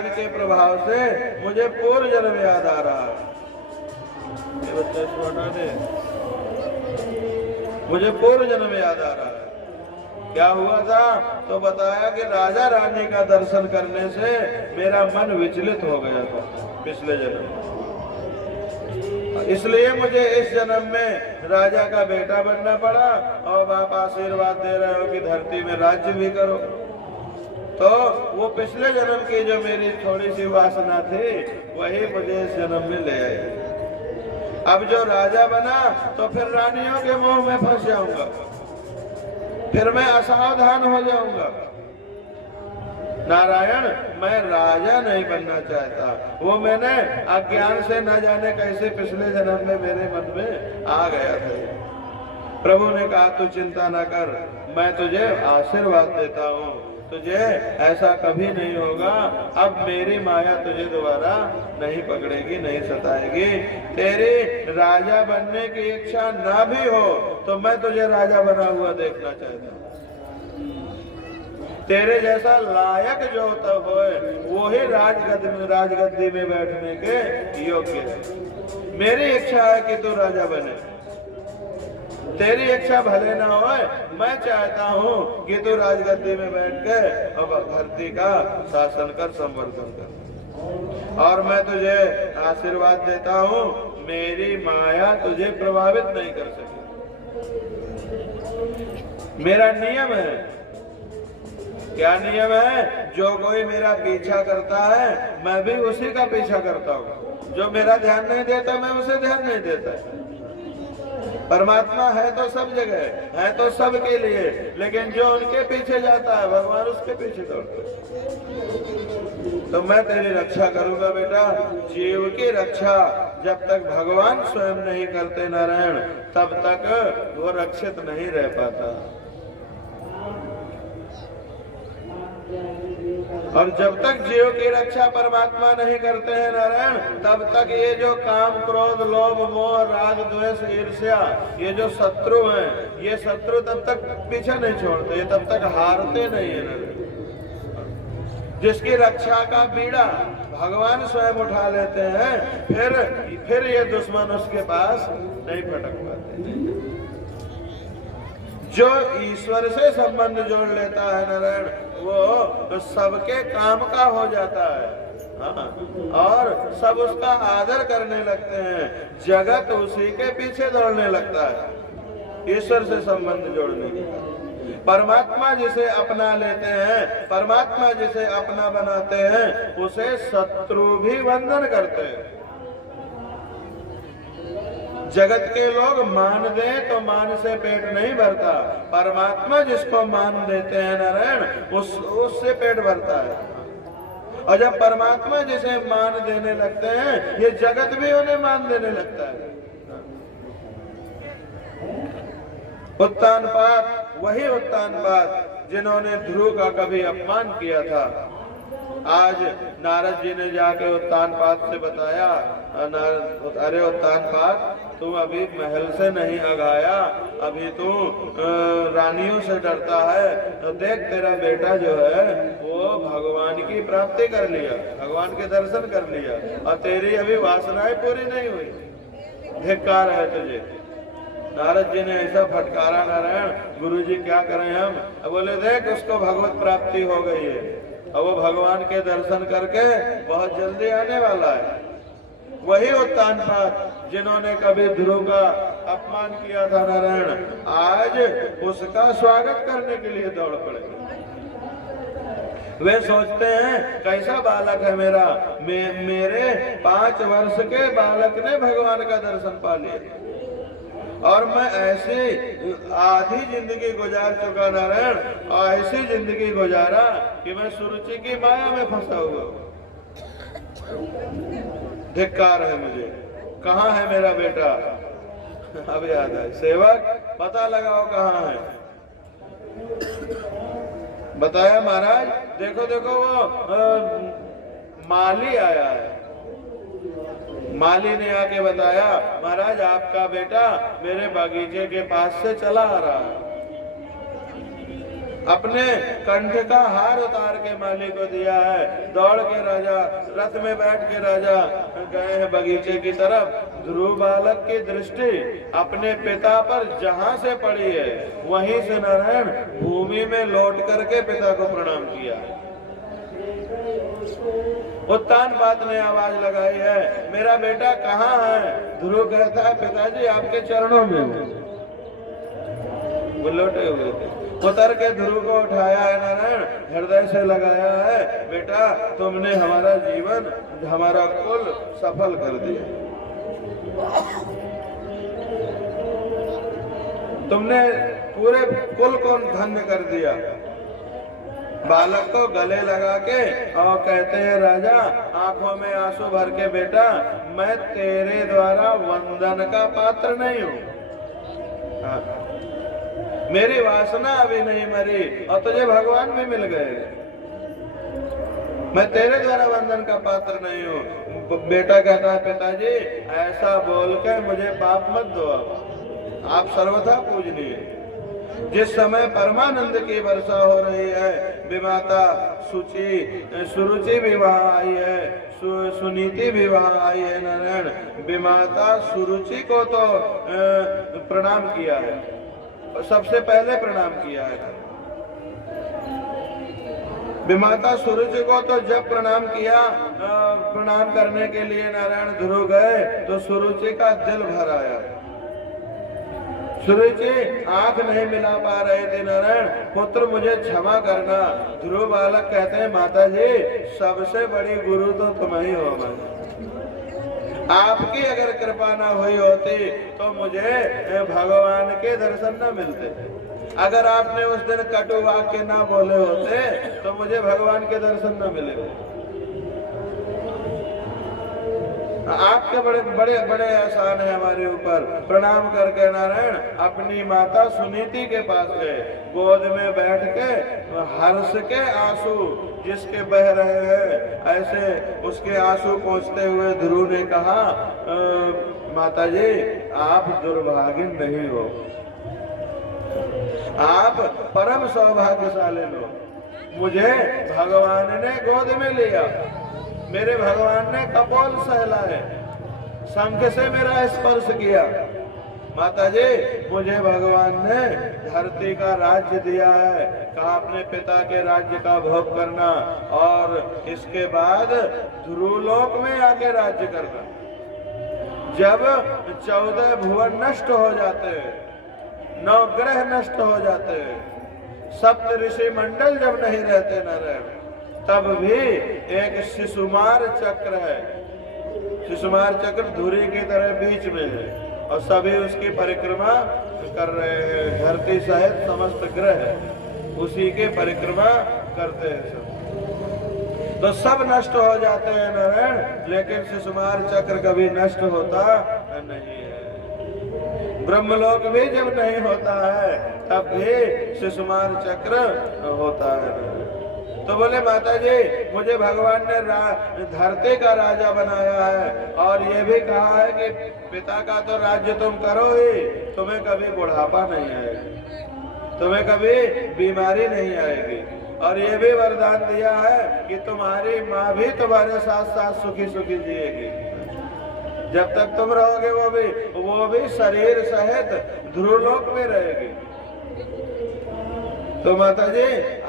ज्ञान के प्रभाव से मुझे पूर्व जन्म याद आ रहा है। ये बच्चा इसको हटा दे। मुझे पूर्व जन्म याद आ रहा है। क्या हुआ था? तो बताया कि राजा रानी का दर्शन करने से मेरा मन विचलित हो गया था पिछले जन्म, इसलिए मुझे इस जन्म में राजा का बेटा बनना पड़ा। और आप आशीर्वाद दे रहे हो कि धरती में राज्य भी करो। तो वो पिछले जन्म की जो मेरी थोड़ी सी वासना थी वही मुझे इस जन्म में ले आई। अब जो राजा बना तो फिर रानियों के मोह में फंस जाऊंगा, फिर मैं असावधान हो जाऊंगा। नारायण, मैं राजा नहीं बनना चाहता। वो मैंने अज्ञान से न जाने कैसे पिछले जन्म में मेरे मन में आ गया था। प्रभु ने कहा तू चिंता न कर, मैं तुझे आशीर्वाद देता हूँ, तुझे ऐसा कभी नहीं होगा। अब मेरी माया तुझे दोबारा नहीं पकड़ेगी, नहीं सताएगी। तेरी राजा बनने की इच्छा ना भी हो तो मैं तुझे राजा बना हुआ देखना चाहता हूँ। तेरे जैसा लायक जो तब होए वो ही राजगद्दी में बैठने के योग्य है। मेरी इच्छा है कि तू राजा बने, तेरी इच्छा भले ना होए, मैं चाहता हूँ कि तू राजगद्दी में बैठ के अब धरती का शासन कर, संवर्धन कर। और मैं तुझे आशीर्वाद देता हूँ, मेरी माया तुझे प्रभावित नहीं कर सके। मेरा नियम है। क्या नियम है? जो कोई मेरा पीछा करता है मैं भी उसी का पीछा करता हूँ। जो मेरा ध्यान नहीं देता मैं उसे ध्यान नहीं देता। परमात्मा है तो सब जगह है, तो सब के लिए, लेकिन जो उनके पीछे जाता है भगवान उसके पीछे दौड़ते। तो मैं तेरी रक्षा करूंगा बेटा। जीव की रक्षा जब तक भगवान स्वयं नहीं करते नारायण, तब तक वो रक्षित नहीं रह पाता। और जब तक जीव की रक्षा परमात्मा नहीं करते हैं नारायण, तब तक ये जो काम, क्रोध, लोभ, मोह, राग, द्वेष, ईर्ष्या, ये जो शत्रु हैं, ये शत्रु तब तक पीछा नहीं छोड़ते, ये तब तक हारते नहीं है नारायण। जिसकी रक्षा का बीड़ा भगवान स्वयं उठा लेते हैं, फिर ये दुश्मन उसके पास नहीं फटक पाते। जो ईश्वर से संबंध जोड़ लेता है नारायण, वो सबके काम का हो जाता है। हाँ, और सब उसका आदर करने लगते हैं, जगत उसी के पीछे दौड़ने लगता है। ईश्वर से संबंध जोड़ने के बाद परमात्मा जिसे अपना लेते हैं, परमात्मा जिसे अपना बनाते हैं, उसे शत्रु भी वंदन करते हैं। जगत के लोग मान दें तो मान से पेट नहीं भरता, परमात्मा जिसको मान देते हैं नारायण, उससे पेट भरता है। और जब परमात्मा जिसे मान देने लगते हैं, ये जगत भी उन्हें मान देने लगता है। उत्तानपाद, वही उत्तानपाद जिन्होंने ध्रुव का कभी अपमान किया था, आज नारद जी ने जाके उत्तानपाद से बताया, अरे उत्तानपाद, तुम अभी महल से नहीं आगाया, अभी तू रानियों से डरता है। तो देख तेरा बेटा जो है वो भगवान की प्राप्ति कर लिया, भगवान के दर्शन कर लिया, और तेरी अभी वासनाएं पूरी नहीं हुई। धिक्कार है तुझे। नारद जी ने ऐसा फटकारा नारायण, गुरुजी क्या करें हम? बोले देख उसको भगवत प्राप्ति हो गई है, और वो भगवान के दर्शन करके बहुत जल्दी आने वाला है। वही उत्तानपाद जिन्होंने कभी ध्रुव का अपमान किया था नारायण, आज उसका स्वागत करने के लिए दौड़ पड़े। वे सोचते हैं कैसा बालक है मेरा, मेरे 5 वर्ष के बालक ने भगवान का दर्शन पा लिया, और मैं ऐसी आधी जिंदगी गुजार चुका नारायण, और ऐसी जिंदगी गुजारा कि मैं सुरुचि की माया में फंसा हुआ हूं। धिक्कार है मुझे। कहाँ है मेरा बेटा? अब याद है, सेवक पता लगाओ कहाँ है। बताया महाराज देखो देखो वो माली आया है। माली ने आके बताया महाराज आपका बेटा मेरे बगीचे के पास से चला आ रहा है, अपने कंठ का हार उतार के माली को दिया है। दौड़ के राजा रथ में बैठ के राजा गए हैं बगीचे की तरफ। ध्रुव बालक की दृष्टि अपने पिता पर जहां से पड़ी है वहीं से नारायण भूमि में लौट करके पिता को प्रणाम किया। उत्तानपाद ने आवाज लगाई है, मेरा बेटा कहाँ है? ध्रुव कहता है, पिताजी आपके चरणों में हूँ। वो लौटे हुए थे। उतर के ध्रुव को उठाया है नारायण, हृदय से लगाया है, बेटा तुमने हमारा जीवन हमारा कुल सफल कर दिया। तुमने पूरे कुल को धन्य कर दिया। बालक को गले लगा के और कहते हैं राजा आंखों में आंसू भर के, बेटा मैं तेरे द्वारा वंदन का पात्र नहीं हूँ। मेरी वासना अभी नहीं मरी और तुझे भगवान भी मिल गए। मैं तेरे द्वारा वंदन का पात्र नहीं हूँ। बेटा कहता है, पिताजी ऐसा बोल के मुझे पाप मत दो, आप सर्वथा पूजनीय। जिस समय परमानंद की वर्षा हो रही है, विमाता सुरुचि भी वहाँ आई है, सुनीति भी वहाँ आई है नारायण। विमाता सुरुचि को तो प्रणाम किया है, सबसे पहले प्रणाम किया है। विमाता सुरुचि को तो जब प्रणाम किया, प्रणाम करने के लिए नारायण ध्रुव गए तो सुरुचि का दिल भर आया। सुरुचि आंख नहीं मिला पा रहे थे नारायण, पुत्र मुझे क्षमा करना। ध्रुव बालक कहते हैं, माता जी सबसे बड़ी गुरु तो तुम ही हो। आपकी अगर कृपा ना हुई होती तो मुझे भगवान के दर्शन न मिलते। अगर आपने उस दिन कटु वाक्य ना बोले होते तो मुझे भगवान के दर्शन न मिले। आपके बड़े बड़े बड़े एहसान है हमारे ऊपर। प्रणाम करके नारायण अपनी माता सुनीति के पास गए, गोद में बैठ के हर्ष के आंसू जिसके बह रहे हैं ऐसे उसके आंसू पोंछते हुए ध्रुव ने कहा, माता जी आप दुर्भागिन नहीं हो, आप परम सौभाग्यशाली लोग। मुझे भगवान ने गोद में लिया, मेरे भगवान ने कपोल सहलाए, शंख से मेरा स्पर्श किया। माता जी मुझे भगवान ने धरती का राज्य दिया है, कहा अपने पिता के राज्य का भोग करना और इसके बाद ध्रुवलोक में आके राज्य करना। जब 14 भुवन नष्ट हो जाते हैं, 9 ग्रह नष्ट हो जाते हैं, सप्त ऋषि मंडल जब नहीं रहते नारायण, तब भी एक शिशुमार चक्र है। शिशुमार चक्र धुरी की तरह बीच में है और सभी उसकी परिक्रमा कर रहे हैं। धरती सहित समस्त ग्रह उसी के परिक्रमा करते हैं सब। तो सब नष्ट हो जाते हैं नारायण, लेकिन शिशुमार चक्र कभी नष्ट होता नहीं है। ब्रह्मलोक भी जब नहीं होता है तब भी शिशुमार चक्र होता है। तो बोले माता जी मुझे भगवान ने धरती का राजा बनाया है और ये भी कहा है कि पिता का तो राज्य तुम करो ही, तुम्हें कभी बुढ़ापा नहीं आएगा, तुम्हें कभी बीमारी नहीं आएगी। और ये भी वरदान दिया है कि तुम्हारी माँ भी तुम्हारे साथ साथ सुखी सुखी जिएगी। जब तक तुम रहोगे वो भी शरीर सहित ध्रुवलोक में रहेगी। तो माता जी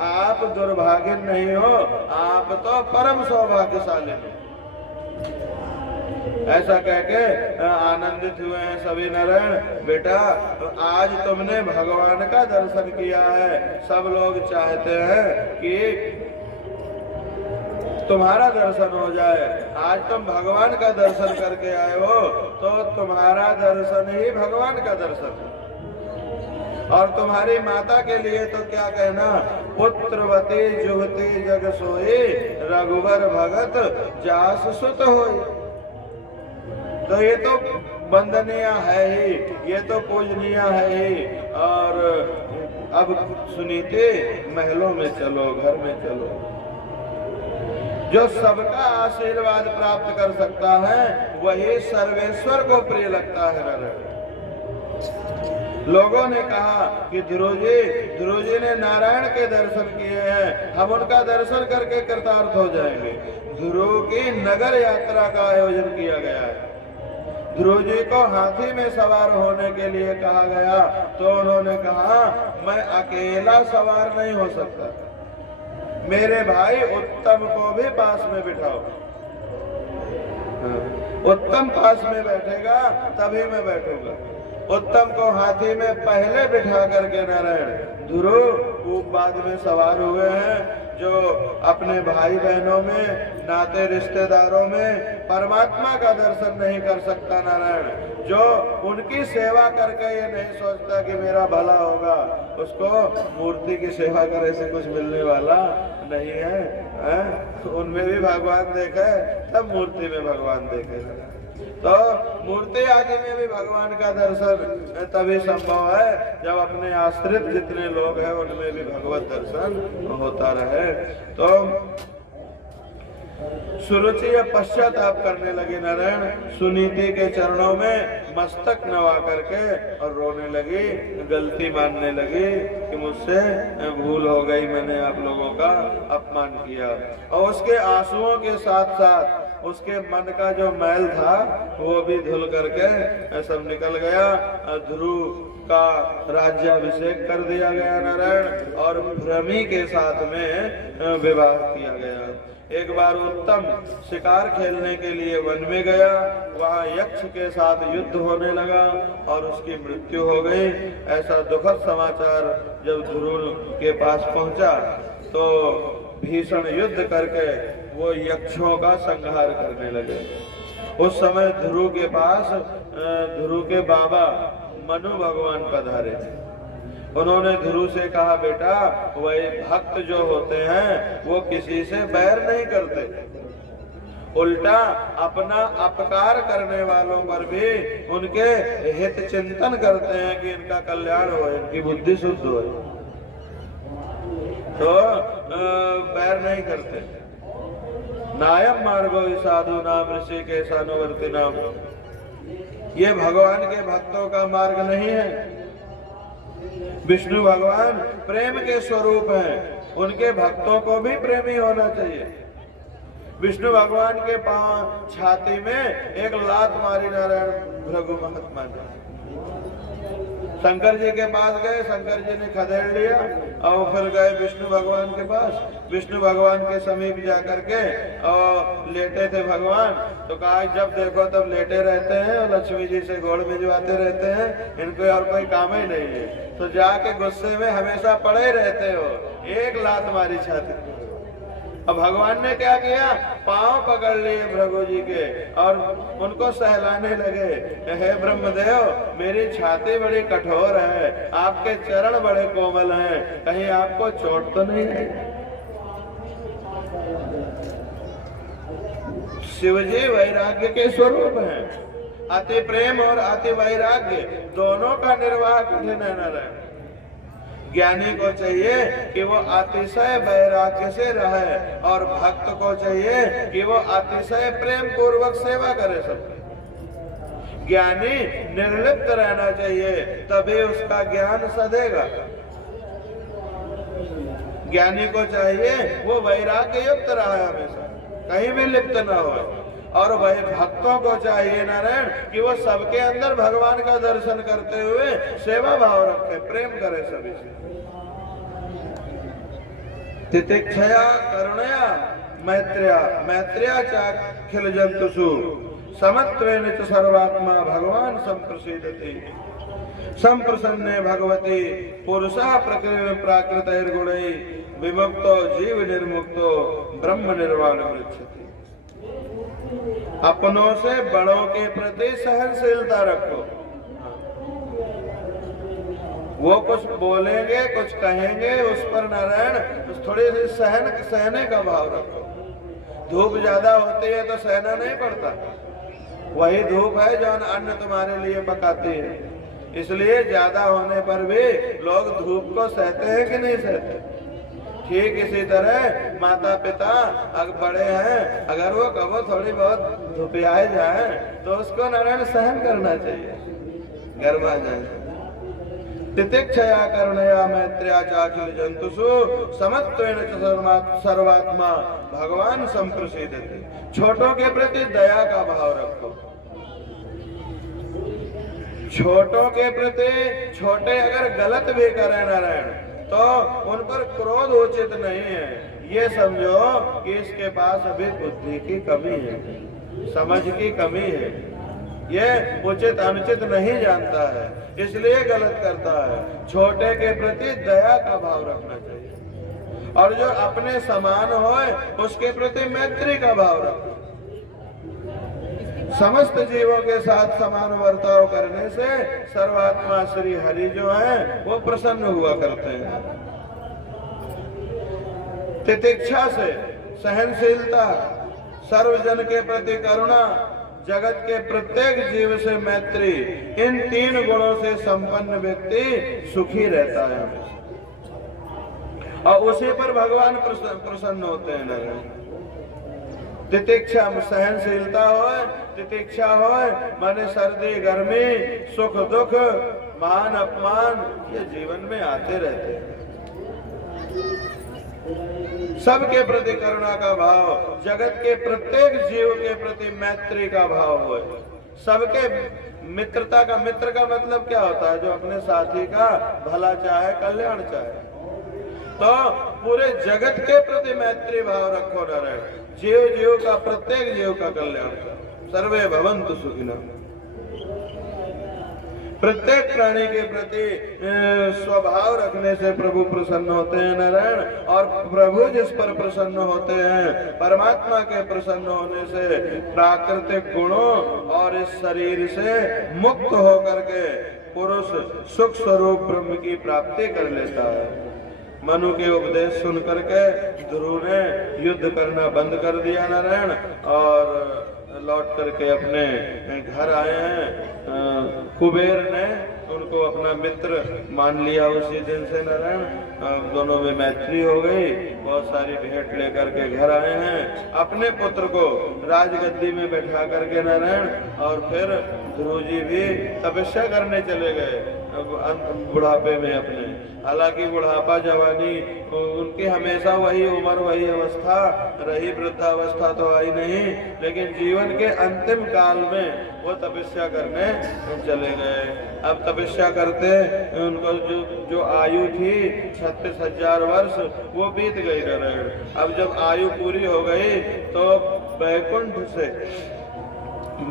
आप दुर्भाग्य नहीं हो, आप तो परम सौभाग्यशाली हो। ऐसा कह के आनंदित हुए हैं सभी नारायण। बेटा आज तुमने भगवान का दर्शन किया है, सब लोग चाहते हैं कि तुम्हारा दर्शन हो जाए। आज तुम भगवान का दर्शन करके आए हो तो तुम्हारा दर्शन ही भगवान का दर्शन है। और तुम्हारी माता के लिए तो क्या कहना, पुत्रवती जुवती जग सोई, रघुवर भगत जास सुत होई। तो ये तो वंदनीय है ही, ये तो पूजनीय है ही। और अब सुनीते महलों में चलो, घर में चलो। जो सबका आशीर्वाद प्राप्त कर सकता है वही सर्वेश्वर को प्रिय लगता है। लोगों ने कहा कि ध्रुव जी ने नारायण के दर्शन किए हैं, हम उनका दर्शन करके कृतार्थ हो जाएंगे। ध्रुव की नगर यात्रा का आयोजन किया गया है। ध्रुव जी को हाथी में सवार होने के लिए कहा गया तो उन्होंने कहा मैं अकेला सवार नहीं हो सकता, मेरे भाई उत्तम को भी पास में बिठाओ। उत्तम पास में बैठेगा तभी मैं बैठूंगा। उत्तम को हाथी में पहले बिठा करके नारायण ध्रुव बाद में सवार हुए हैं, जो अपने भाई बहनों में, नाते रिश्तेदारों में परमात्मा का दर्शन नहीं कर सकता नारायण, जो उनकी सेवा करके ये नहीं सोचता कि मेरा भला होगा, उसको मूर्ति की सेवा करे से कुछ मिलने वाला नहीं है। उनमें भी भगवान देखे तब मूर्ति में भगवान देखे। तो मूर्ति आदि में भी भगवान का दर्शन तभी संभव है जब अपने आश्रित जितने लोग हैं उनमें भी भगवत दर्शन होता रहे। तो सुरुचि या पश्चाताप करने लगी नारायण, सुनीति के चरणों में मस्तक नवा करके और रोने लगी, गलती मानने लगी कि मुझसे भूल हो गई, मैंने आप लोगों का अपमान किया। और उसके आंसुओं के साथ साथ उसके मन का जो मैल था वो भी धुल करके सब निकल गया। ध्रुव का राज्याभिषेक कर दिया गया नारायण, और भ्रमी के साथ में विवाह किया गया। एक बार उत्तम शिकार खेलने के लिए वन में गया, वहाँ यक्ष के साथ युद्ध होने लगा और उसकी मृत्यु हो गई। ऐसा दुखद समाचार जब ध्रुव के पास पहुंचा तो भीषण युद्ध करके वो यक्षों का संहार करने लगे। उस समय ध्रुव के पास ध्रुव के बाबा मनु भगवान पधारे। उन्होंने ध्रुव से कहा, बेटा वही भक्त जो होते हैं वो किसी से बैर नहीं करते, उल्टा अपना अपकार करने वालों पर भी उनके हित चिंतन करते हैं कि इनका कल्याण हो, इनकी बुद्धि शुद्ध हो, तो बैर नहीं करते। नायम मार्गो साधु नाम ऋषि के सानुवर्ती नाम, ये भगवान के भक्तों का मार्ग नहीं है। विष्णु भगवान प्रेम के स्वरूप हैं, उनके भक्तों को भी प्रेमी होना चाहिए। विष्णु भगवान के पांव छाती में एक लात मारी नारायण भृगु महात्मा ने। शंकर जी के पास गए, शंकर जी ने खदेड़ लिया और फिर गए विष्णु भगवान के पास। विष्णु भगवान के समीप जाकर के और लेटे थे भगवान, तो कहा जब देखो तब लेटे रहते हैं और लक्ष्मी जी से घोड़ भिजवाते रहते हैं, इनको और कोई काम ही नहीं है, तो जाके गुस्से में हमेशा पड़े रहते हो। एक लात मारी छाती। अब भगवान ने क्या किया, पांव पकड़ लिए भृगु जी के और उनको सहलाने लगे। हे ब्रह्मदेव, मेरी छाती बड़ी कठोर है, आपके चरण बड़े कोमल हैं, कहीं आपको चोट तो नहीं है? शिवजी वैराग्य के स्वरूप हैं। अति प्रेम और अति वैराग्य दोनों का निर्वाह कठिन है नारायण। ज्ञानी को चाहिए कि वो अतिशय वैराग्य से रहे और भक्त को चाहिए कि वो अतिशय प्रेम पूर्वक सेवा करे सबकी। ज्ञानी निर्लिप्त रहना चाहिए, तभी उसका ज्ञान सधेगा। ज्ञानी को चाहिए वो वैराग्य युक्त रहे, हमेशा कहीं भी लिप्त न हो। और वही भक्तों को चाहिए नारायण कि वो सबके अंदर भगवान का दर्शन करते हुए सेवा भाव रखे, प्रेम करे सभी से। तितिक्षया करुणया मैत्र्या मैत्र्या चाखिल जंतुषु समत्वेन च सर्वात्मा भगवान संप्रसीदति। संप्रसन्ने भगवती पुरुषः प्राकृतैर्गुणैः विमुक्तो जीव निर्मुक्तो ब्रह्म निर्वाण मृच्छति। अपनों से बड़ों के प्रति सहनशीलता रखो। वो कुछ बोलेंगे, कुछ कहेंगे, उस पर नारायण थोड़ी सी सहने का भाव रखो। धूप ज्यादा होती है तो सहना नहीं पड़ता, वही धूप है जो अन्न तुम्हारे लिए पकाती है। इसलिए ज्यादा होने पर भी लोग धूप को सहते हैं कि नहीं सहते। ठीक इसी तरह माता पिता अगर बड़े हैं, अगर वो कबो थोड़ी बहुत धुपियाए जाए तो उसको नारायण सहन करना चाहिए, गर्मा जाए। तितिक्षया करुणया मैत्र्या चाखिल जंतुषु समत्वेन च सर्वात्मा भगवान संप्रसिद्धति। छोटों के प्रति दया का भाव रखो। छोटों के प्रति, छोटे अगर गलत भी करें नारायण तो उन पर क्रोध उचित नहीं है। ये समझो कि इसके पास अभी बुद्धि की कमी है, समझ की कमी है, ये उचित अनुचित नहीं जानता है, इसलिए गलत करता है। छोटे के प्रति दया का भाव रखना चाहिए और जो अपने समान होए उसके प्रति मैत्री का भाव रखो। समस्त जीवों के साथ समान वर्ताव करने से सर्वात्मा श्री हरि जो है वो प्रसन्न हुआ करते हैं। तितिक्षा से सहनशीलता, सर्वजन के प्रति करुणा, जगत के प्रत्येक जीव से मैत्री, इन 3 गुणों से संपन्न व्यक्ति सुखी रहता है और उसी पर भगवान प्रसन्न होते हैं। तितिक्षा सहनशीलता हो, तितिक्षा हो माने सर्दी गर्मी, सुख दुख, मान अपमान, ये जीवन में आते रहते हैं। सबके प्रति करुणा का भाव, जगत के प्रत्येक जीव के प्रति मैत्री का भाव हो। सबके मित्रता का, मित्र का मतलब क्या होता है? जो अपने साथी का भला चाहे, कल्याण चाहे। तो पूरे जगत के प्रति मैत्री भाव रखो नारायण। जीव जीव का, प्रत्येक जीव का कल्याण करो। सर्वे भवन्तु सुखिनः। प्रत्येक प्राणी के प्रति स्वभाव रखने से प्रभु प्रसन्न होते हैं नारायण। और प्रभु जिस पर प्रसन्न होते हैं, परमात्मा के प्रसन्न होने से प्राकृतिक गुणों और इस शरीर से मुक्त होकर के पुरुष सुख स्वरूप ब्रह्म की प्राप्ति कर लेता है। मनु के उपदेश सुन करके ध्रुव ने युद्ध करना बंद कर दिया नारायण और लौट करके अपने घर आए हैं। कुबेर ने उनको अपना मित्र मान लिया उसी दिन से नारायण। दोनों में मैत्री हो गई, बहुत सारी भेंट लेकर के घर आए हैं। अपने पुत्र को राजगद्दी में बैठा करके नारायण और फिर ध्रुव जी भी तपस्या करने चले गए बुढ़ापे में अपने। हालांकि बुढ़ापा जवानी उनकी हमेशा वही उम्र वही अवस्था रही, वृद्धावस्था तो आई नहीं, लेकिन जीवन के अंतिम काल में वो तपस्या करने चले गए। अब तपस्या करते उनको जो आयु थी 36,000 वर्ष वो बीत गई नारायण। अब जब आयु पूरी हो गई तो वैकुंठ से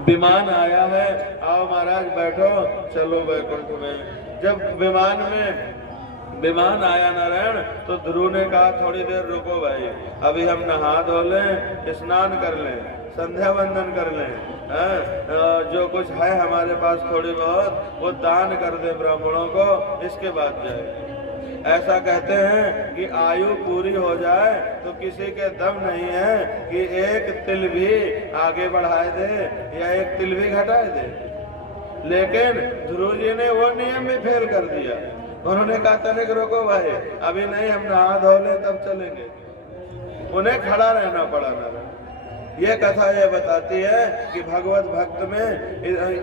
विमान आया है, आओ महाराज बैठो, चलो वैकुंठ में। जब विमान आया नारायण तो ध्रुव ने कहा थोड़ी देर रुको भाई, अभी हम नहा धो लें, स्नान कर लें, संध्या वंदन कर लें, जो कुछ है हमारे पास थोड़ी बहुत वो दान कर दे ब्राह्मणों को, इसके बाद जाए। ऐसा कहते हैं कि आयु पूरी हो जाए तो किसी के दम नहीं है कि एक तिल भी आगे बढ़ाए दे या एक तिल भी घटाए दे। लेकिन ध्रुव जी ने वो नियम भी फेल कर दिया। उन्होंने कहा तनिक रोको भाई, अभी नहीं, हम नहा धो ले तब चलेंगे। उन्हें खड़ा रहना पड़ा ना। ये कथा ये बताती है कि भगवत भक्त में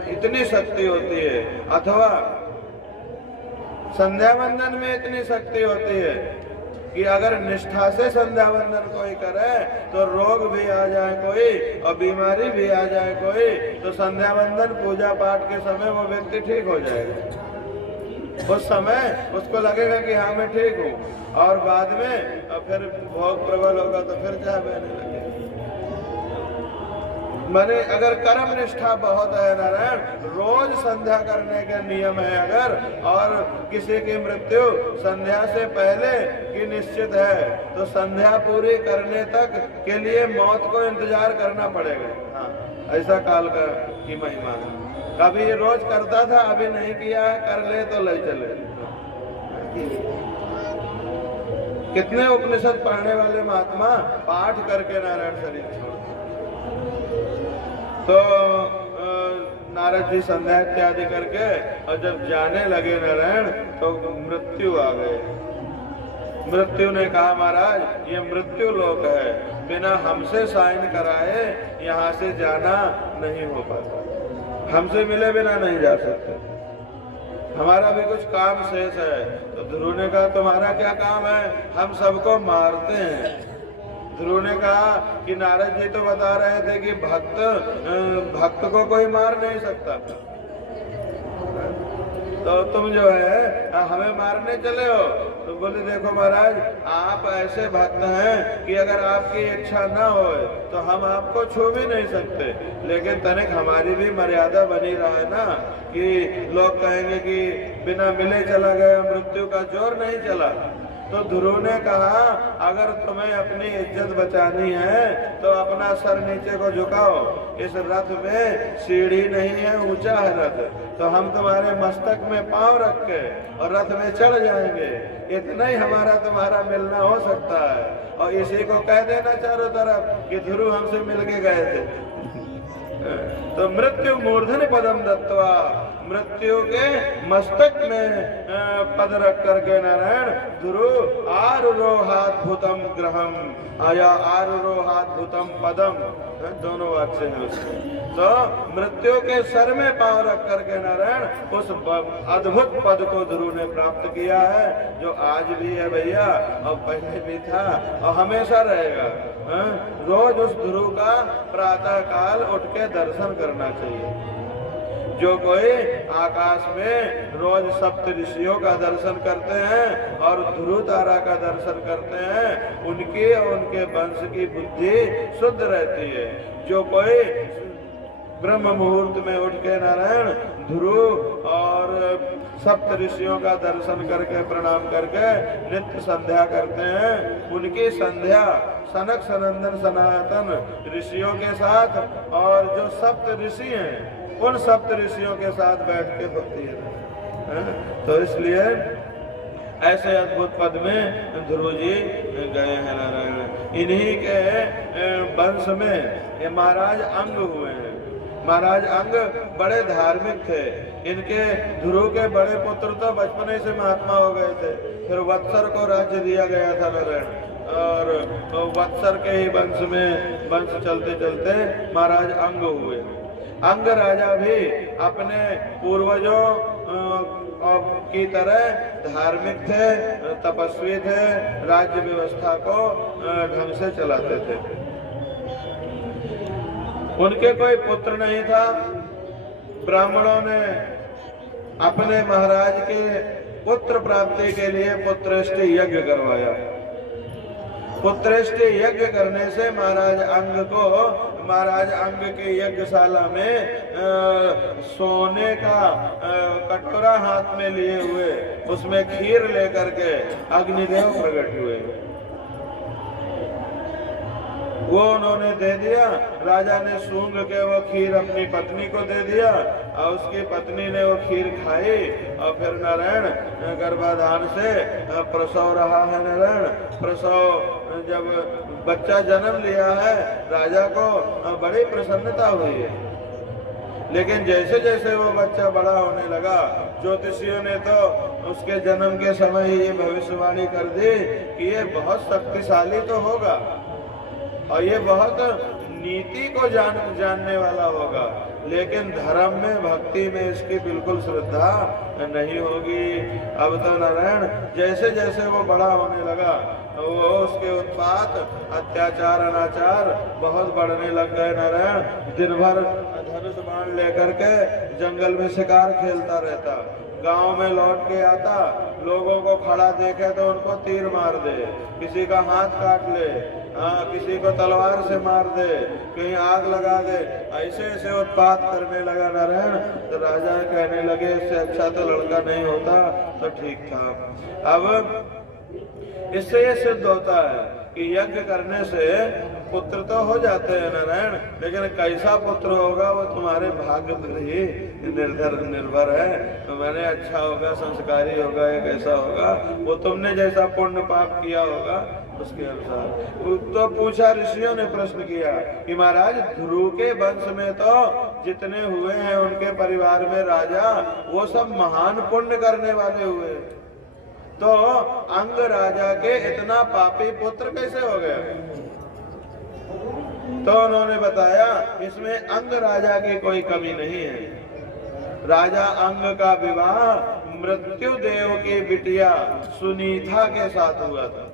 इतनी शक्ति होती है, अथवा संध्या वंदन में इतनी शक्ति होती है कि अगर निष्ठा से संध्या वंदन कोई करे तो रोग भी आ जाए कोई और बीमारी भी आ जाए कोई, तो संध्या वंदन पूजा पाठ के समय वो व्यक्ति ठीक हो जाएगा। उस समय उसको लगेगा कि हाँ मैं ठीक हूँ, और बाद में फिर भोग प्रबल होगा तो फिर चाह बहने लगेगा। माने अगर कर्म निष्ठा बहुत है नारायण, रोज संध्या करने का नियम है अगर, और किसी की मृत्यु संध्या से पहले की निश्चित है तो संध्या पूरी करने तक के लिए मौत को इंतजार करना पड़ेगा। हाँ, ऐसा काल का की महिमा है। कभी ये रोज करता था, अभी नहीं किया है, कर ले तो ले चले। कितने उपनिषद पढ़ने वाले महात्मा पाठ करके नारायण शरीर छोड़। तो नारद जी संध्या इत्यादि करके और जब जाने लगे नारायण तो मृत्यु आ गए। मृत्यु ने कहा महाराज ये मृत्यु लोक है, बिना हमसे साइन कराए यहाँ से जाना नहीं हो पाता, हमसे मिले बिना नहीं जा सकते। हमारा भी कुछ काम शेष है। तो ध्रुव ने कहा तुम्हारा क्या काम है, हम सबको मारते हैं। ध्रुव ने कहा कि नारद जी तो बता रहे थे कि भक्त को कोई मार नहीं सकता, तो तुम जो है हमें मारने चले हो। तो बोले देखो महाराज, आप ऐसे भक्त हैं कि अगर आपकी इच्छा ना हो तो हम आपको छू भी नहीं सकते, लेकिन तनिक हमारी भी मर्यादा बनी रहा है ना, कि लोग कहेंगे कि बिना मिले चला गया, मृत्यु का जोर नहीं चला। तो ध्रुव ने कहा अगर तुम्हें अपनी इज्जत बचानी है तो अपना सर नीचे को झुकाओ, इस रथ में सीढ़ी नहीं है, ऊंचा है रथ, तो हम तुम्हारे मस्तक में पांव रख के और रथ में चढ़ जाएंगे, इतना ही हमारा तुम्हारा मिलना हो सकता है। और इसी को कह देना चारों तरफ कि ध्रुव हमसे मिलके गए थे। तो मृत्यु मूर्धन पदम दत्वा, मृत्यु के मस्तक में पद रख करके नारायण ध्रुव आरुरोहाद्भुतम ग्रहम आया, आरुरोहाद्भुतम पदम, दोनों वाक्य हैं उसमें। तो मृत्यु के सर में पांव रख करके नारायण उस अद्भुत पद को ध्रुव ने प्राप्त किया है, जो आज भी है भैया और पहले भी था और हमेशा रहेगा। रोज उस ध्रुव का प्रातः काल उठ के दर्शन करना चाहिए। जो कोई आकाश में रोज सप्त ऋषियों का दर्शन करते हैं और ध्रुव तारा का दर्शन करते हैं, उनकी और उनके वंश की बुद्धि शुद्ध रहती है। जो कोई ब्रह्म मुहूर्त में उठ के नारायण ध्रुव और सप्त ऋषियों का दर्शन करके प्रणाम करके नित्य संध्या करते हैं, उनकी संध्या सनक सनंदन सनातन ऋषियों के साथ और जो सप्त ऋषि हैं उन सप्त ऋषियों के साथ बैठ के होती है। तो इसलिए ऐसे अद्भुत पद में ध्रुव जी गए हैं नारायण। इन्हीं के वंश में ये महाराज अंग हुए हैं। महाराज अंग बड़े धार्मिक थे। इनके ध्रुव के बड़े पुत्र तो बचपन से महात्मा हो गए थे, फिर वत्सर को राज्य दिया गया था नारायण, और वत्सर के ही वंश में वंश चलते चलते महाराज अंग हुए। अंग राजा भी अपने पूर्वजों की तरह धार्मिक थे, तपस्वी थे, राज्य व्यवस्था को ढंग से चलाते थे। उनके कोई पुत्र नहीं था। ब्राह्मणों ने अपने महाराज के पुत्र प्राप्ति के लिए पुत्रेष्ट यज्ञ करवाया। पुत्रेष्ट यज्ञ करने से महाराज अंग के यज्ञशाला में सोने का कटोरा हाथ में लिए हुए उसमें खीर लेकर के अग्निदेव प्रकट हुए। वो उन्होंने दे दिया। राजा ने सूंघ के वो खीर अपनी पत्नी को दे दिया और उसकी पत्नी ने वो खीर खाई और फिर नारायण गर्भाधान से प्रसव रहा है। नारायण प्रसव जब बच्चा जन्म लिया है, राजा को बड़ी प्रसन्नता हुई है। लेकिन जैसे जैसे वो बच्चा बड़ा होने लगा, ज्योतिषियों ने तो उसके जन्म के समय ही ये भविष्यवाणी कर दी कि ये बहुत शक्तिशाली तो होगा और ये बहुत नीति को जानने वाला होगा, लेकिन धर्म में भक्ति में इसकी बिल्कुल श्रद्धा नहीं होगी। अब तो नारायण जैसे जैसे वो बड़ा होने लगा, वो उसके उत्पात अत्याचार अनाचार बहुत बढ़ने लग गए। नारायण दिन भर धनुष बाण लेकर के जंगल में शिकार खेलता रहता, गांव में लौट के आता, लोगों को खड़ा देखे तो उनको तीर मार दे, किसी का हाथ काट ले, किसी को तलवार से मार दे, कहीं आग लगा दे, ऐसे ऐसे उत्पात करने लगा नारायण। तो राजा कहने लगे इससे अच्छा तो लड़का नहीं होता तो ठीक था। अब इससे ये सिद्ध होता है कि यज्ञ करने से पुत्र तो हो जाते हैं नारायण, लेकिन कैसा पुत्र होगा वो तुम्हारे भाग्य पर ही निर्भर है। तो मैंने अच्छा होगा, संस्कारी होगा या कैसा होगा, वो तुमने जैसा पुण्य पाप किया होगा उसके अनुसार। तो पूछा, ऋषियों ने प्रश्न किया कि महाराज ध्रुव के वंश में तो जितने हुए हैं उनके परिवार में राजा, वो सब महान पुण्य करने वाले हुए, तो अंग राजा के इतना पापी पुत्र कैसे हो गया? तो उन्होंने बताया इसमें अंग राजा की कोई कमी नहीं है। राजा अंग का विवाह मृत्यु देव की बिटिया सुनीता के साथ हुआ था।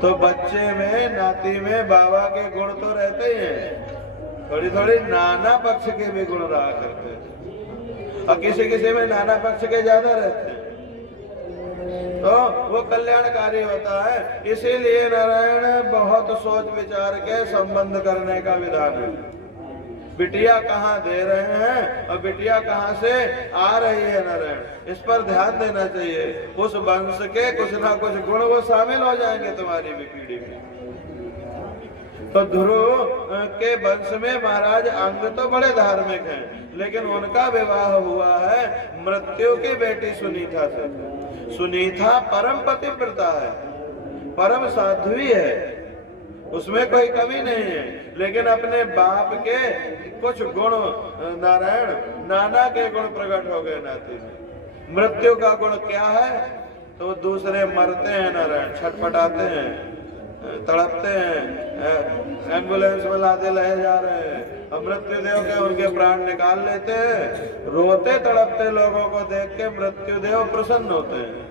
तो बच्चे में, नाती में बाबा के गुण तो रहते ही हैं, थोड़ी थोड़ी नाना पक्ष के भी गुण रहा करते हैं, और किसी किसी में नाना पक्ष के ज्यादा रहते हैं, तो वो कल्याणकारी होता है। इसीलिए नारायण बहुत सोच विचार के संबंध करने का विधान है। बिटिया कहाँ दे रहे हैं और बिटिया कहाँ से आ रही है नारायण, इस पर ध्यान देना चाहिए। उस वंश के कुछ ना कुछ गुण वो शामिल हो जाएंगे तुम्हारी भी पीढ़ी में। तो ध्रुव के वंश में महाराज अंग तो बड़े धार्मिक हैं, लेकिन उनका विवाह हुआ है मृत्यु की बेटी सुनीता से। सुनीता परम पतिव्रता है, परम साध्वी है, उसमें कोई कमी नहीं है, लेकिन अपने बाप के कुछ गुण नारायण नाना के गुण प्रकट हो गए नाती में। मृत्यु का गुण क्या है? तो दूसरे मरते हैं नारायण, छटपटाते हैं, तड़पते हैं, एम्बुलेंस में लाते ले जा रहे हैं, और मृत्यु देव के उनके प्राण निकाल लेते हैं। रोते तड़पते लोगों को देख के मृत्यु देव प्रसन्न होते हैं।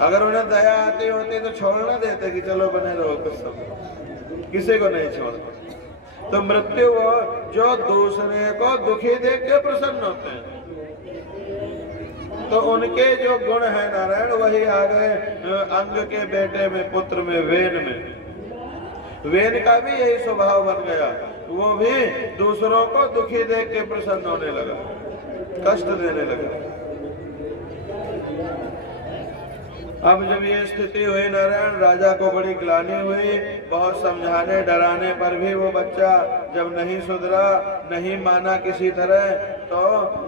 अगर उन्हें दया आती होती तो छोड़ ना देते कि चलो बने रहो कुछ समय, किसी को नहीं छोड़ते। तो मृत्यु वो जो दूसरे को दुखी देख के प्रसन्न होते हैं, तो उनके जो गुण है नारायण वही आ गए अंग के बेटे में, पुत्र में, वेन में। वेन का भी यही स्वभाव बन गया, वो भी दूसरों को दुखी देख के प्रसन्न होने लगा, कष्ट देने लगा। अब जब ये स्थिति हुई नारायण, राजा को बड़ी ग्लानि हुई। बहुत समझाने डराने पर भी वो बच्चा जब नहीं सुधरा, नहीं माना किसी तरह, तो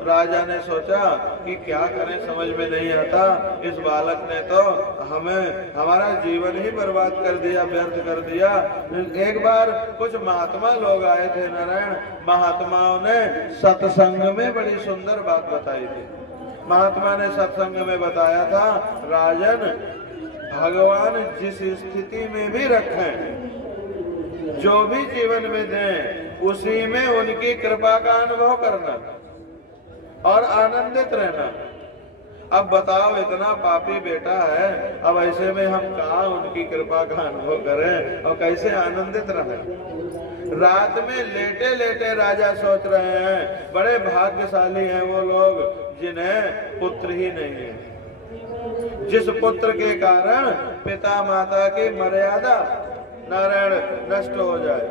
राजा ने सोचा कि क्या करें, समझ में नहीं आता। इस बालक ने तो हमें हमारा जीवन ही बर्बाद कर दिया, व्यर्थ कर दिया। एक बार कुछ महात्मा लोग आए थे नारायण, महात्माओं ने सत्संग में बड़ी सुंदर बात बताई थी। महात्मा ने सत्संग में बताया था, राजन भगवान जिस स्थिति में भी रखें, जो भी जीवन में दें, उसी में उनकी कृपा का अनुभव करना और आनंदित रहना। अब बताओ, इतना पापी बेटा है, अब ऐसे में हम कहाँ उनकी कृपा का अनुभव करें और कैसे आनंदित रहें। रात में लेटे लेटे राजा सोच रहे हैं, बड़े भाग्यशाली हैं वो लोग जिन्हें पुत्र ही नहीं है, जिस पुत्र के कारण पिता माता की मर्यादा नारायण नष्ट हो जाए,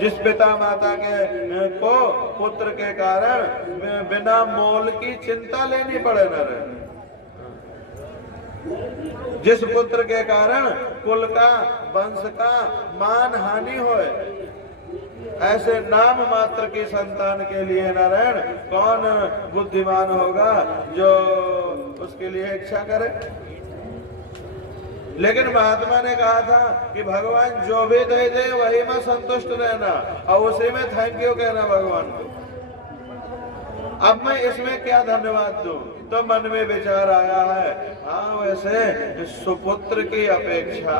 जिस पिता माता के को पुत्र के कारण बिना मोल की चिंता लेनी पड़े नारायण, जिस पुत्र के कारण कुल का, वंश का मान हानि होए, ऐसे नाम मात्र की संतान के लिए नारायण कौन बुद्धिमान होगा जो उसके लिए इच्छा करे। लेकिन महात्मा ने कहा था कि भगवान जो भी दे दे वही में संतुष्ट रहना और उसी में थैंक यू कहना भगवान को। अब मैं इसमें क्या धन्यवाद दूं? तो मन में विचार आया है, हाँ वैसे सुपुत्र की अपेक्षा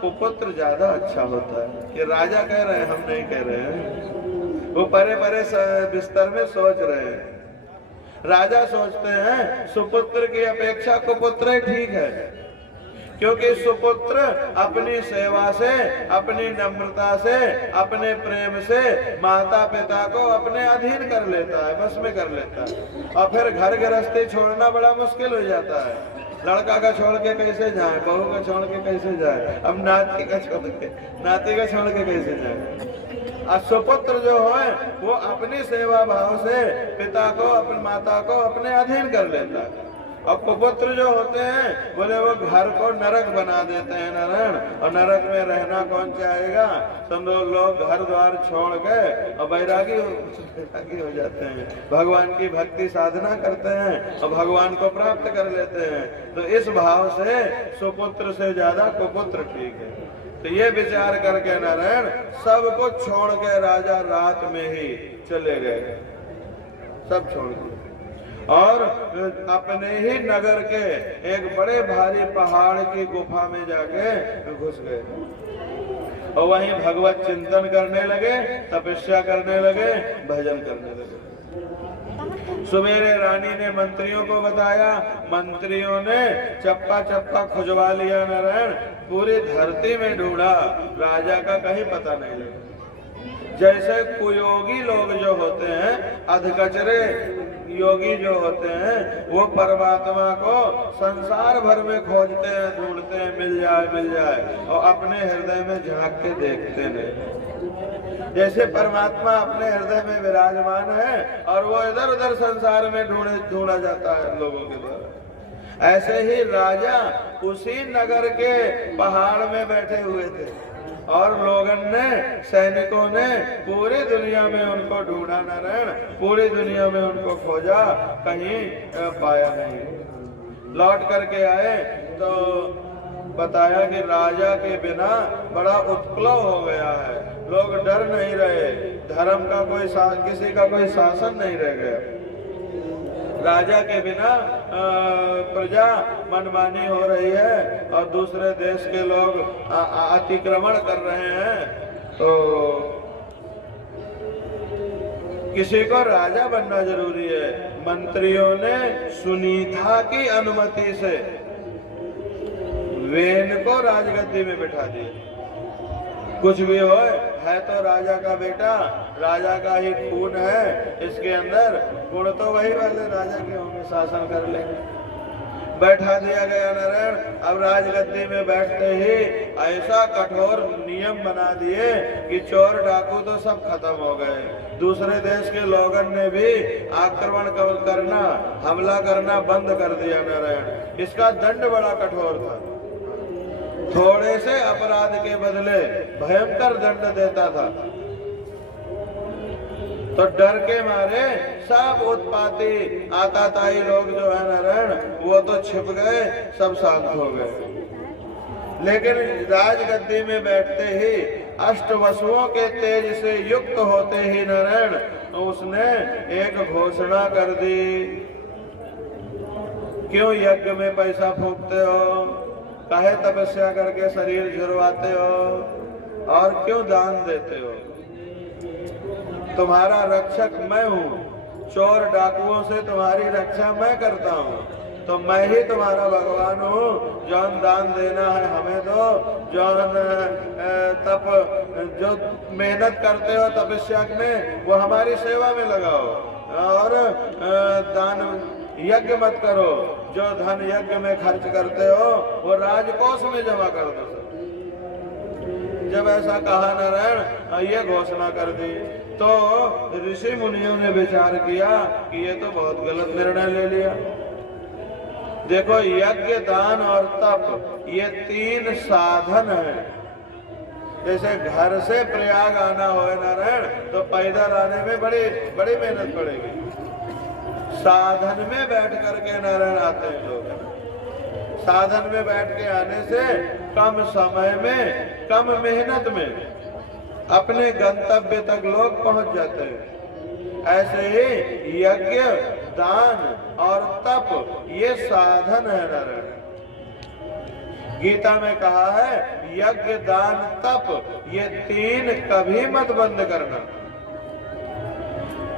कुपुत्र ज्यादा अच्छा होता है। ये राजा कह रहे हैं, हम नहीं कह रहे हैं। वो परे परे बिस्तर में सोच रहे हैं। राजा सोचते हैं सुपुत्र की अपेक्षा कुपुत्र ही ठीक है, क्योंकि सुपुत्र अपनी सेवा से, अपनी नम्रता से, अपने प्रेम से माता पिता को अपने अधीन कर लेता है, बस में कर लेता है, और फिर घर गृहस्थी छोड़ना बड़ा मुश्किल हो जाता है। लड़का का छोड़ के कैसे जाए, बहू का छोड़ के कैसे जाए, अब नाती का छोड़ के कैसे जाए। और सुपुत्र जो है वो अपनी सेवा भाव से पिता को, अपनी माता को अपने अधीन कर लेता है। और कुपुत्र जो होते हैं बोले वो घर को नरक बना देते हैं नारायण, और नरक में रहना कौन चाहेगा। सब लोग घर द्वार छोड़ के और बैरागी हो जाते हैं, भगवान की भक्ति साधना करते हैं और भगवान को प्राप्त कर लेते हैं। तो इस भाव से सुपुत्र से ज्यादा कुपुत्र ठीक है। तो ये विचार करके नारायण सब कुछ छोड़ के राजा रात में ही चले गए, सब छोड़ के, और अपने ही नगर के एक बड़े भारी पहाड़ की गुफा में जाके घुस गए और वहीं भगवत चिंतन करने लगे, तपस्या करने लगे, भजन करने लगे। सवेरे रानी ने मंत्रियों को बताया, मंत्रियों ने चप्पा चप्पा खुजवा लिया नारायण, पूरी धरती में ढूंढा, राजा का कहीं पता नहीं लगा। जैसे कुयोगी लोग जो होते हैं, अधकचरे योगी जो होते हैं, वो परमात्मा को संसार भर में खोजते हैं, ढूंढते हैं, मिल जाए और अपने हृदय में झांक के देखते नहीं। जैसे परमात्मा अपने हृदय में विराजमान है और वो इधर उधर संसार में ढूंढा जाता है लोगों के द्वारा, ऐसे ही राजा उसी नगर के पहाड़ में बैठे हुए थे और लोगन ने, सैनिकों ने पूरी दुनिया में उनको ढूंढा नारायण, पूरी दुनिया में उनको खोजा, कहीं पाया नहीं। लौट करके आए तो बताया कि राजा के बिना बड़ा उत्प्लव हो गया है, लोग डर नहीं रहे, धर्म का कोई किसी का कोई शासन नहीं रह गया। राजा के बिना प्रजा मनमानी हो रही है और दूसरे देश के लोग अतिक्रमण कर रहे हैं, तो किसी को राजा बनना जरूरी है। मंत्रियों ने सुनीता की अनुमति से वेन को राजगद्दी में बिठा दिया। कुछ भी हो, है तो राजा का बेटा, राजा का ही खून है, इसके अंदर गुण तो वही वाले राजा के होंगे, शासन कर लेंगे। बैठा दिया गया नारायण। अब राजगद्दी में बैठते ही ऐसा कठोर नियम बना दिए कि चोर डाकू तो सब खत्म हो गए। दूसरे देश के लोगन ने भी आक्रमण करना, हमला करना बंद कर दिया नारायण। इसका दंड बड़ा कठोर था, थोड़े से अपराध के बदले भयंकर दंड देता था। तो डर के मारे सब उत्पाती आताताई लोग जो है नारायण, वो तो छिप गए, सब शांत हो गए। लेकिन राजगद्दी में बैठते ही, अष्टवसुओं के तेज से युक्त होते ही नारायण, उसने एक घोषणा कर दी। क्यों यज्ञ में पैसा फूंकते हो, काहे तपस्या करके शरीर झुरवाते हो और क्यों दान देते हो? तुम्हारा रक्षक मैं हूँ, चोर डाकुओं से तुम्हारी रक्षा मैं करता हूँ, तो मैं ही तुम्हारा भगवान हूँ। जौन दान देना है हमें दो, जौन जो मेहनत करते हो तपस्या में वो हमारी सेवा में लगाओ, और दान यज्ञ मत करो, जो धन यज्ञ में खर्च करते हो वो राजकोष में जमा कर दो। जब ऐसा कहा नारायण, ये घोषणा कर दी, तो ऋषि मुनियों ने विचार किया कि ये तो बहुत गलत निर्णय ले लिया। देखो, यज्ञ, दान और तप, ये तीन साधन हैं। जैसे घर से प्रयाग आना हो नारायण, तो पैदल आने में बड़ी मेहनत पड़ेगी। साधन में बैठ करके नारायण आते हैं लोग। साधन में बैठ के आने से कम समय में, कम मेहनत में अपने गंतव्य तक लोग पहुंच जाते हैं। ऐसे ही यज्ञ, दान और तप, ये साधन है नारायण। गीता में कहा है, यज्ञ, दान, तप, ये तीन कभी मत बंद करना।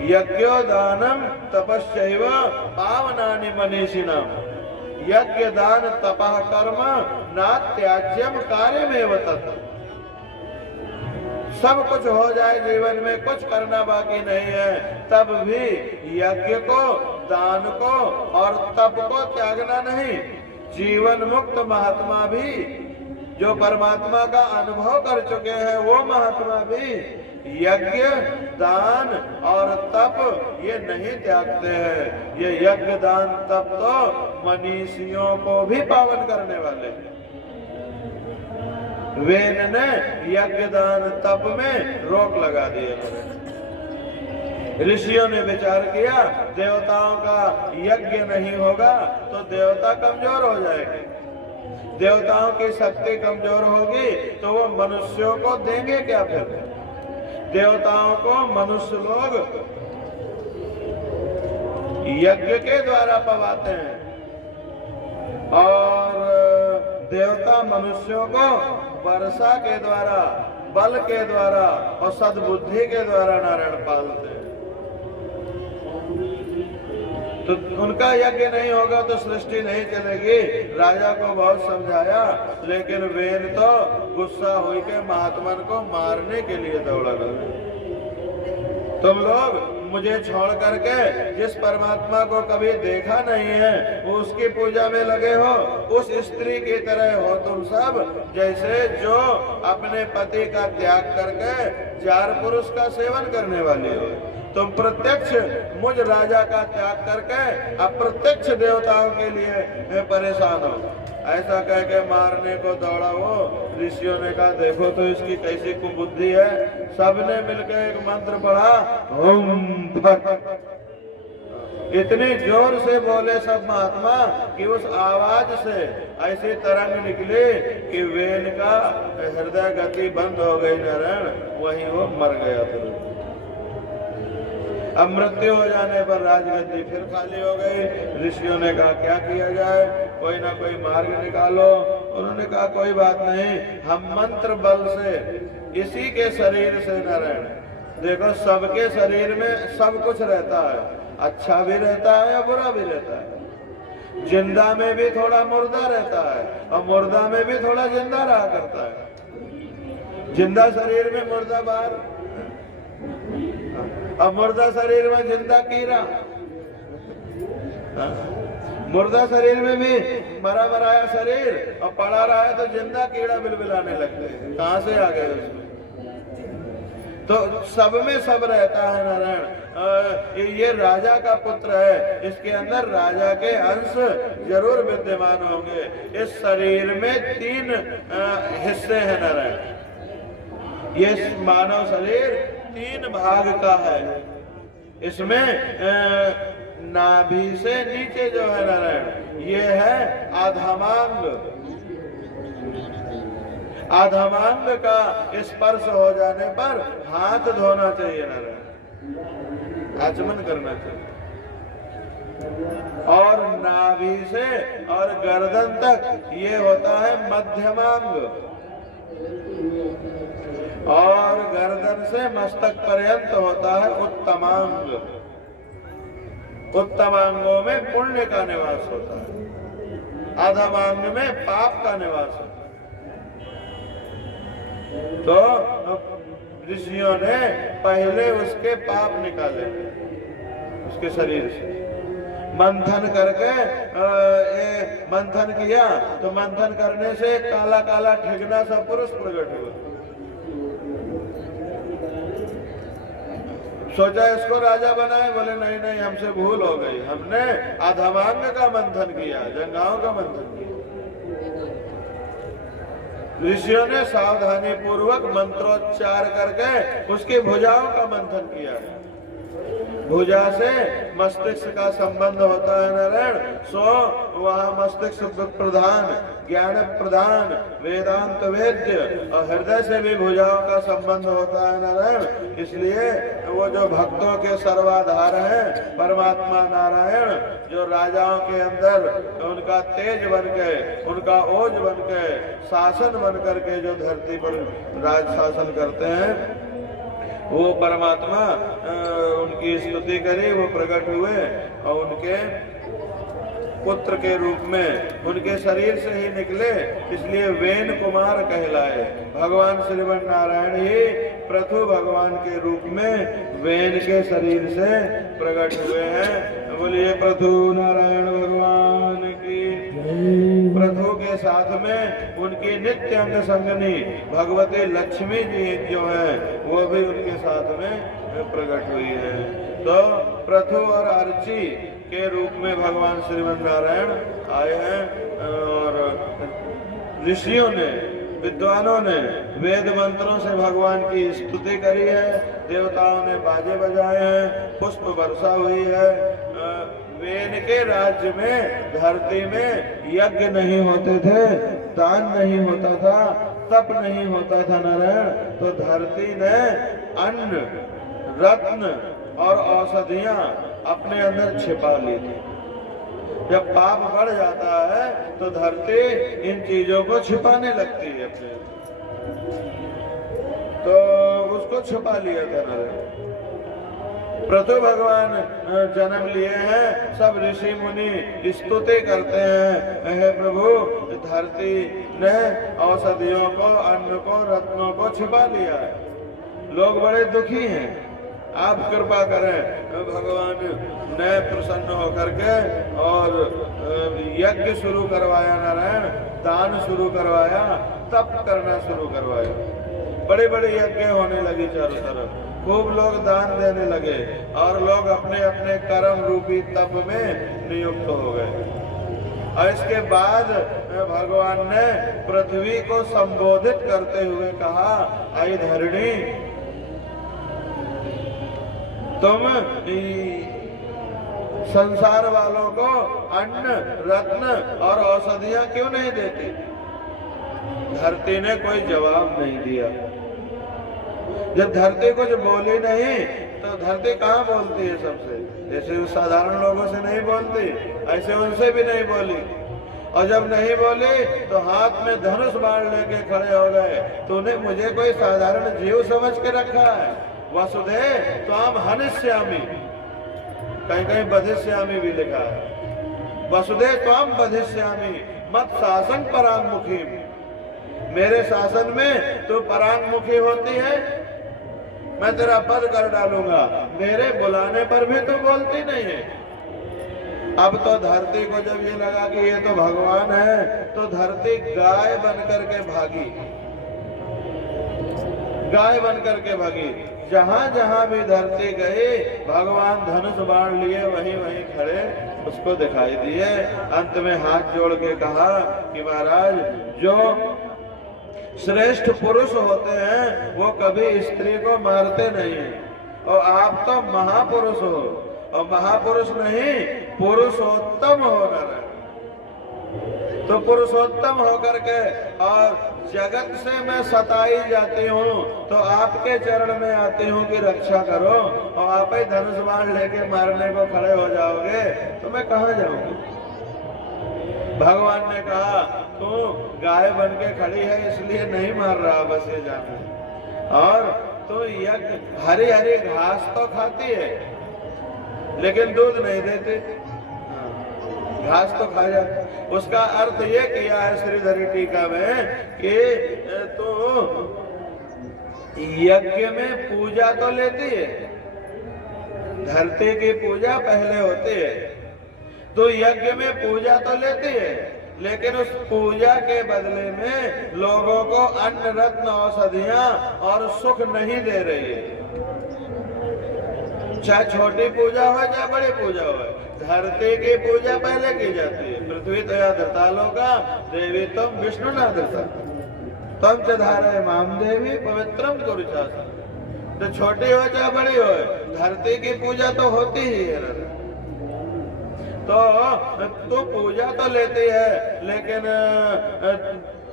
यज्ञो दानम तपश्चैव पावनानि मनीषिणाम्। यज्ञ, दान, तपः कर्म न त्याज्यम कार्यमेव तत्। सब कुछ हो जाए जीवन में, कुछ करना बाकी नहीं है, तब भी यज्ञ को, दान को और तप को त्यागना नहीं। जीवन मुक्त महात्मा भी, जो परमात्मा का अनुभव कर चुके हैं, वो महात्मा भी यज्ञ, दान और तप ये नहीं त्यागते हैं। ये यज्ञ, दान, तप तो मनीषियों को भी पावन करने वाले हैं। वेद ने यज्ञ, दान, तप में रोक लगा दी है। ऋषियों ने विचार किया, देवताओं का यज्ञ नहीं होगा तो देवता कमजोर हो जाएंगे। देवताओं की शक्ति कमजोर होगी तो वो मनुष्यों को देंगे क्या? फिर देवताओं को मनुष्य लोग यज्ञ के द्वारा पवाते हैं और देवता मनुष्यों को वर्षा के द्वारा, बल के द्वारा और सद्बुद्धि के द्वारा नारायण पालते हैं। तो उनका यज्ञ नहीं होगा तो सृष्टि नहीं चलेगी। राजा को बहुत समझाया, लेकिन वेन तो गुस्सा हुई के महात्मन को मारने के लिए दौड़ा गया। तुम लोग मुझे छोड़ करके जिस परमात्मा को कभी देखा नहीं है वो उसकी पूजा में लगे हो। उस स्त्री की तरह हो तुम सब, जैसे जो अपने पति का त्याग करके जार पुरुष का सेवन करने वाली हो। तुम प्रत्यक्ष मुझ राजा का त्याग करके अप्रत्यक्ष देवताओं के लिए परेशान हो। ऐसा कह के मारने को दौड़ा वो। ऋषियों ने कहा देखो तो इसकी कैसी कुबुद्धि है। सबने मिलकर एक मंत्र पढ़ा, ओम फट। इतनी जोर से बोले सब महात्मा कि उस आवाज से ऐसी तरंग निकली कि वेन का हृदय गति बंद हो गई। नारायण वहीं वो मर गया। अब मृत्यु हो जाने पर राजगद्दी फिर खाली हो गई। ऋषियों ने कहा क्या किया जाए, कोई ना कोई मार्ग निकालो। उन्होंने कहा कोई बात नहीं, हम मंत्र बल से इसी के शरीर से नारायण, देखो सबके शरीर में सब कुछ रहता है, अच्छा भी रहता है या बुरा भी रहता है। जिंदा में भी थोड़ा मुर्दा रहता है और मुर्दा में भी थोड़ा जिंदा रहा करता है। जिंदा शरीर में मुर्दा बाहर, अब मुर्दा शरीर में जिंदा कीड़ा। मुर्दा शरीर में भी मरा मराया शरीर और पड़ा रहा है तो जिंदा कीड़ा बिलबिलाने लगते हैं। कहां से आ गए उसमें? तो सब में सब रहता है नारायण। ये राजा का पुत्र है, इसके अंदर राजा के अंश जरूर विद्यमान होंगे। इस शरीर में 3 हिस्से हैं नारायण। ये मानव शरीर 3 भाग का है। इसमें नाभि से नीचे जो है नारायण, ये है आधमांग। आधमांग का स्पर्श हो जाने पर हाथ धोना चाहिए नारायण, आचमन करना चाहिए। और नाभि से और गर्दन तक ये होता है मध्यमांग, और गर्दन से मस्तक पर्यंत होता है उत्तमांग। उत्तमांगों में पुण्य का निवास होता है, अधमांग में पाप का निवास होता है। तो ऋषियों ने पहले उसके पाप निकाले उसके शरीर से, मंथन करके मंथन किया तो मंथन करने से काला काला ठिगना सा पुरुष प्रकट हुआ। सोचा इसको राजा बनाए, बोले नहीं नहीं हमसे भूल हो गई, हमने अधमांग का मंथन किया, जंघाओं का मंथन किया। ऋषियों ने सावधानी पूर्वक मंत्रोच्चार करके उसकी भुजाओं का मंथन किया। भुजा से मस्तिष्क का संबंध होता है नारायण। सो वहाँ मस्तिष्क प्रधान, ज्ञान प्रधान, वेदांत वेद्य, और हृदय से भी भुजाओं का संबंध होता है नारायण। इसलिए वो जो भक्तों के सर्वाधार हैं परमात्मा नारायण, जो राजाओं के अंदर उनका तेज बन के, उनका ओज बन के, शासन बन करके जो धरती पर राज शासन करते हैं, वो परमात्मा उनकी स्तुति करे, वो प्रकट हुए और उनके पुत्र के रूप में उनके शरीर से ही निकले, इसलिए वेन कुमार कहलाए। भगवान श्रीमन नारायण ही प्रथु भगवान के रूप में वेन के शरीर से प्रकट हुए हैं। बोलिए प्रथु नारायण भगवान की। प्रथु के साथ में उनकी नित्य अंग संगनी भगवती लक्ष्मी जी जो है वो भी उनके साथ में प्रकट हुई है। तो प्रथु और अर्ची के रूप में भगवान श्रीमन नारायण आए हैं। और ऋषियों ने, विद्वानों ने वेद मंत्रों से भगवान की स्तुति करी है, देवताओं ने बाजे बजाए हैं, पुष्प वर्षा हुई है। वेन के राज्य में धरती में यज्ञ नहीं होते थे, दान नहीं होता था, तप नहीं होता था नारायण। तो धरती ने अन्न, रत्न और औषधियां अपने अंदर छिपा ली थी। जब पाप बढ़ जाता है तो धरती इन चीजों को छिपाने लगती है अपने, तो उसको छिपा लिया था नारायण। पृथु भगवान जन्म लिए हैं, सब ऋषि मुनि स्तुति करते हैं, हे प्रभु धरती ने औषधियों को, अन्न को, रत्नों को छिपा लिया है, लोग बड़े दुखी हैं, आप कृपा करें। भगवान ने प्रसन्न होकर के और यज्ञ शुरू करवाया, नारायण दान शुरू करवाया, तप करना शुरू करवाया, बड़े बड़े यज्ञ होने लगी चारों तरफ, खूब लोग दान देने लगे और लोग अपने अपने कर्म रूपी तप में नियुक्त हो गए। और इसके बाद भगवान ने पृथ्वी को संबोधित करते हुए कहा, आई धरणी, तुम संसार वालों को अन्न, रत्न और औषधियां क्यों नहीं देती? धरती ने कोई जवाब नहीं दिया। जब धरती कुछ बोली नहीं तो धरती कहाँ बोलती है सबसे? जैसे साधारण लोगों से नहीं बोलती, ऐसे उनसे भी नहीं बोली। और जब नहीं बोली तो हाथ में धनुष बाण लेके खड़े हो गए। तूने मुझे कोई साधारण जीव समझ के रखा है? वसुधे त्वाम हनिष्यामि, कहीं कहीं बधिष्यामि भी लिखा है। वसुधे त्वाम बधिष्यामि मत शासन परांगमुखी, मेरे शासन में तू परांगमुखी होती है, मैं तेरा वध कर डालूंगा। मेरे बुलाने पर भी तू बोलती नहीं है। अब तो धरती को जब ये लगा कि ये तो भगवान है, तो धरती गाय बनकर के भागी, गाय बनकर के भागी। जहां जहां भी धरती गई, भगवान धनुष बाण लिए वहीं वहीं खड़े उसको दिखाई दिए। अंत में हाथ जोड़ के कहा कि महाराज, जो श्रेष्ठ पुरुष होते हैं वो कभी स्त्री को मारते नहीं हैं, और आप तो महापुरुष हो, और महापुरुष नहीं पुरुषोत्तम हो नारायण। तो पुरुषोत्तम होकर के और जगत से मैं सताई जाती हूँ, तो आपके चरण में आती हूँ कि रक्षा करो, और आप ही धनुष बाण लेके मारने को खड़े हो जाओगे तो मैं कहाँ जाऊंगी? भगवान ने कहा, तू गाय बन के खड़ी है इसलिए नहीं मार रहा, बस ये जाने। और तो यज्ञ हरी हरी घास तो खाती है लेकिन दूध नहीं देती, घास तो खा जाती। उसका अर्थ ये किया है श्रीधरी टीका में कि तो यज्ञ में पूजा तो लेती है, धरती की पूजा पहले होती है, तो यज्ञ में पूजा तो लेती है, लेकिन उस पूजा के बदले में लोगों को अन्न, रत्न, औषधियां और सुख नहीं दे रही है। चाहे छोटी पूजा हो चाहे बड़ी पूजा हो, धरती की पूजा पहले की जाती है। पृथ्वी तया धृतालो का देवी तुम विष्णु ना धृता तम च धारे माम देवी पवित्रम कुरुचा। तो छोटी हो चाहे बड़ी हो, धरती की पूजा तो होती ही है। तो पूजा तो लेती है, लेकिन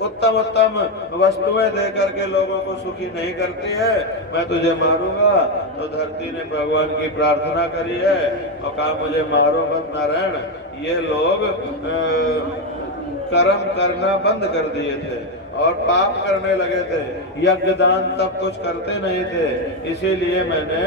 उत्तम उत्तम वस्तुएं दे करके लोगों को सुखी नहीं करती है। मैं तुझे मारूंगा, तो धरती ने भगवान की प्रार्थना करी है और कहा मुझे मारो मत नारायण। ये लोग कर्म करना बंद कर दिए थे और पाप करने लगे थे, यज्ञ दान तब कुछ करते नहीं थे, इसीलिए मैंने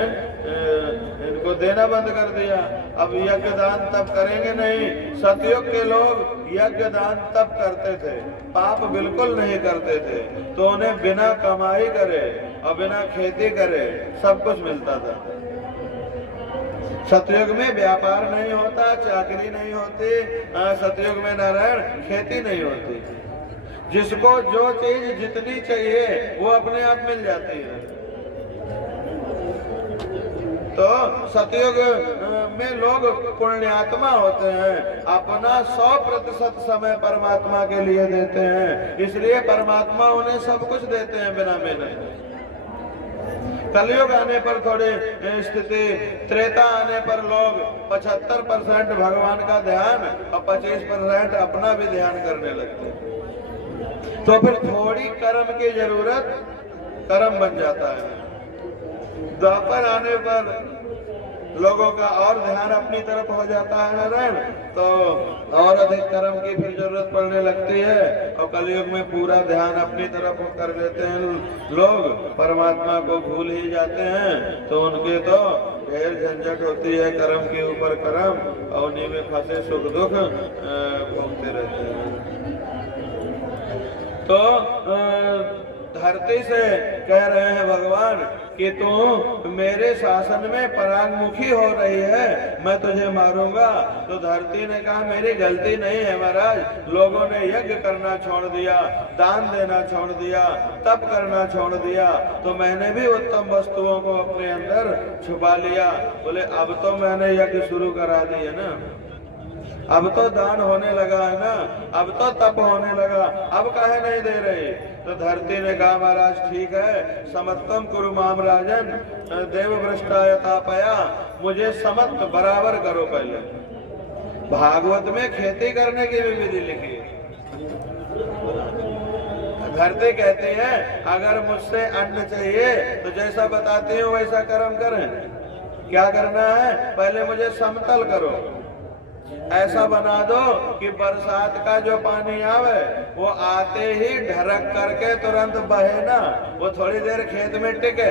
इनको देना बंद कर दिया। अब यज्ञ दान तब करेंगे नहीं। सतयुग के लोग यज्ञ दान तब करते थे, पाप बिल्कुल नहीं करते थे, तो उन्हें बिना कमाई करे और बिना खेती करे सब कुछ मिलता था। सतयुग में व्यापार नहीं होता, चाकरी नहीं होती, सतयुग में नारायण खेती नहीं होती। जिसको जो चीज जितनी चाहिए वो अपने आप मिल जाती है। तो सतयुग में लोग पुण्यात्मा होते हैं, अपना 100% समय परमात्मा के लिए देते हैं, इसलिए परमात्मा उन्हें सब कुछ देते हैं बिना मेहनत। कलयुग आने पर थोड़ी स्थिति, त्रेता आने पर लोग 75% भगवान का ध्यान और 25% अपना भी ध्यान करने लगते हैं। तो फिर थोड़ी कर्म की जरूरत कर्म बन जाता है। द्वापर आने पर लोगों का और ध्यान अपनी तरफ हो जाता है नारायण, तो और अधिक कर्म की फिर जरूरत पड़ने लगती है और कलयुग में पूरा ध्यान अपनी तरफ कर लेते हैं लोग, परमात्मा को भूल ही जाते हैं। तो उनके तो ढेर झंझट होती है कर्म के ऊपर कर्म और उन्हीं में फंसे सुख दुख भोगते रहते हैं। तो धरती से कह रहे हैं भगवान कि तू मेरे शासन में परांगमुखी हो रही है, मैं तुझे मारूंगा। तो धरती ने कहा मेरी गलती नहीं है महाराज, लोगों ने यज्ञ करना छोड़ दिया, दान देना छोड़ दिया, तप करना छोड़ दिया, तो मैंने भी उत्तम वस्तुओं को अपने अंदर छुपा लिया। बोले अब तो मैंने यज्ञ शुरू करा दी है ना, अब तो दान होने लगा है ना, अब तो तप होने लगा, अब काहे नहीं दे रहे। तो धरती ने कहा महाराज ठीक है, समत्वम कुरु माम राजन देव भ्रष्टाय तापया, मुझे समत्व बराबर करो। पहले भागवत में खेती करने की भी विधि लिखी है। धरती कहती है अगर मुझसे अन्न चाहिए तो जैसा बताती हूँ वैसा कर्म करें। क्या करना है, पहले मुझे समतल करो, ऐसा बना दो कि बरसात का जो पानी आवे वो आते ही ढरक करके तुरंत बहे ना, वो थोड़ी देर खेत में टिके।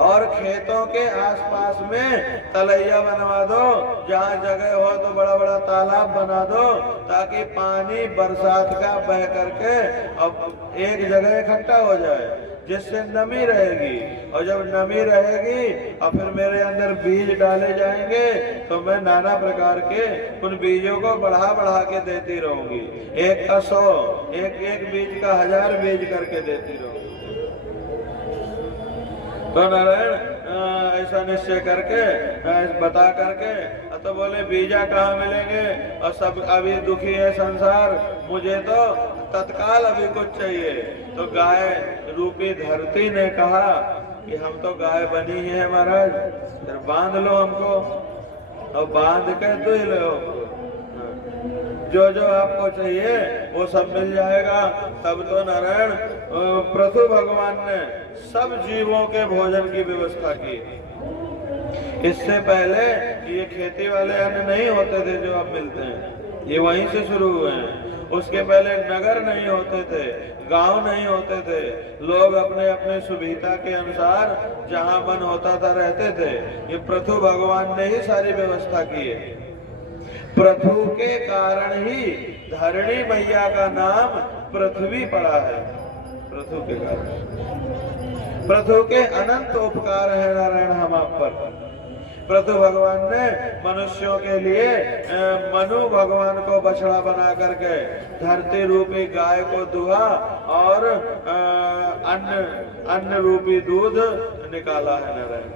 और खेतों के आसपास में तलैया बनवा दो, जहाँ जगह हो तो बड़ा बड़ा तालाब बना दो, ताकि पानी बरसात का बह करके अब एक जगह इकट्ठा हो जाए, जिससे नमी रहेगी। और जब नमी रहेगी और फिर मेरे अंदर बीज डाले जाएंगे तो मैं नाना प्रकार के उन बीजों को बढ़ा बढ़ा के देती रहूंगी, एक का 100, एक बीज का 1000 बीज करके देती रहूंगी। तो नारायण ऐसा निश्चय करके बता करके तो बोले बीजा कहाँ मिलेंगे, और सब अभी दुखी है संसार, मुझे तो तत्काल अभी कुछ चाहिए। तो गाय रूपी धरती ने कहा कि हम तो गाय बनी ही है महाराज, फिर बांध लो हमको, और बांध के दुह लो हमको, जो जो आपको चाहिए वो सब मिल जाएगा। तब तो नारायण पृथु भगवान ने सब जीवों के भोजन की व्यवस्था की। इससे पहले ये खेती वाले अन्न नहीं होते थे जो अब मिलते हैं, ये वहीं से शुरू हुए हैं। उसके पहले नगर नहीं होते थे, गांव नहीं होते थे, लोग अपने अपने सुविधा के अनुसार जहां मन होता था रहते थे। ये पृथु भगवान ने ही सारी व्यवस्था की है। पृथु के कारण ही धरणी मैया का नाम पृथ्वी पड़ा है, पृथु के कारण। पृथु के अनंत उपकार है नारायण हम आप पर। पृथु भगवान ने मनुष्यों के लिए मनु भगवान को बछड़ा बना करके धरती रूपी गाय को दुहा और अन्न रूपी दूध निकाला है नारायण।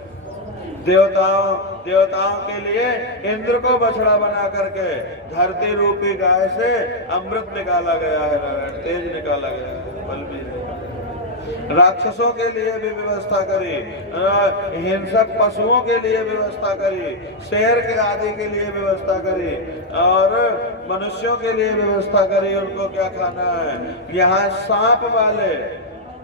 देवताओं के लिए इंद्र को बछड़ा बना करके धरती रूपी गाय से अमृत निकाला गया है नारायण, तेज निकाला गया है, बलबीर। राक्षसों के लिए भी व्यवस्था करी, हिंसक पशुओं के लिए व्यवस्था करी, शेर के आदि के लिए व्यवस्था करी, और मनुष्यों के लिए व्यवस्था करी उनको क्या खाना है। यहाँ सांप वाले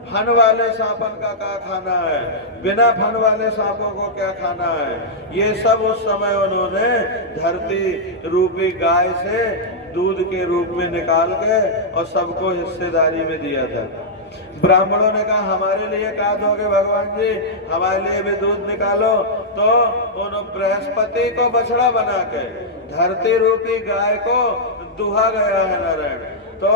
फन वाले सांपन का क्या खाना है, बिना फन वाले सांपों को क्या खाना है, ये सब उस समय उन्होंने धरती रूपी गाय से दूध के रूप में निकाल के और सबको हिस्सेदारी में दिया था। ब्राह्मणों ने कहा हमारे लिए क्या दोगे भगवान जी, हमारे लिए भी दूध निकालो। तो उन बृहस्पति को बछड़ा बना के धरती रूपी गाय को दुहा गया है नारायण, तो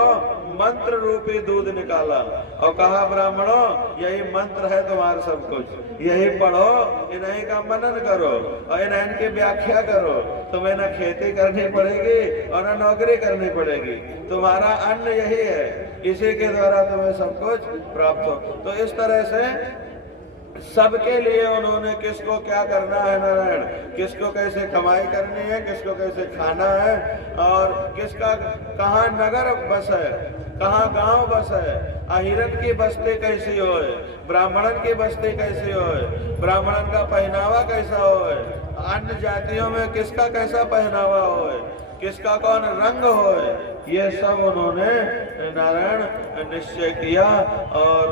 मंत्र रूपी दूध निकाला और कहा ब्राह्मणों यही मंत्र है तुम्हारा सब कुछ, यही पढ़ो, इन्हीं का मनन करो और इन्हीं की व्याख्या करो। तुम्हें न खेती करनी पड़ेगी और न नौकरी करनी पड़ेगी, तुम्हारा अन्न यही है, इसी के द्वारा तुम्हें सब कुछ प्राप्त हो। तो इस तरह से सबके लिए उन्होंने किसको क्या करना है नारायण, किसको कैसे कमाई करनी है, किसको कैसे खाना है, और किसका कहाँ नगर बस है, कहाँ गांव बस है, अहिरन की बस्ती कैसी हो, ब्राह्मणन की बस्ती कैसी हो, ब्राह्मणन का पहनावा कैसा हो, अन्य जातियों में किसका कैसा पहनावा हो, किसका कौन रंग हो, ये सब उन्होंने नारायण निश्चय किया और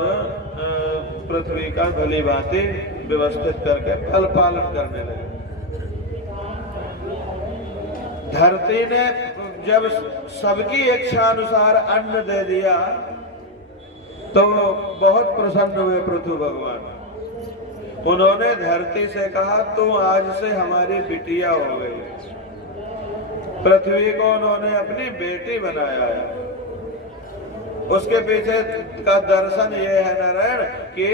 पृथ्वी का भली भांति व्यवस्थित करके फल पालन करने लगे। धरती ने जब सबकी इच्छा अनुसार अन्न दे दिया तो बहुत प्रसन्न हुए पृथु भगवान। उन्होंने धरती से कहा तू आज से हमारी बिटिया हो गई। पृथ्वी को उन्होंने अपनी बेटी बनाया है। उसके पीछे का दर्शन ये है नारायण कि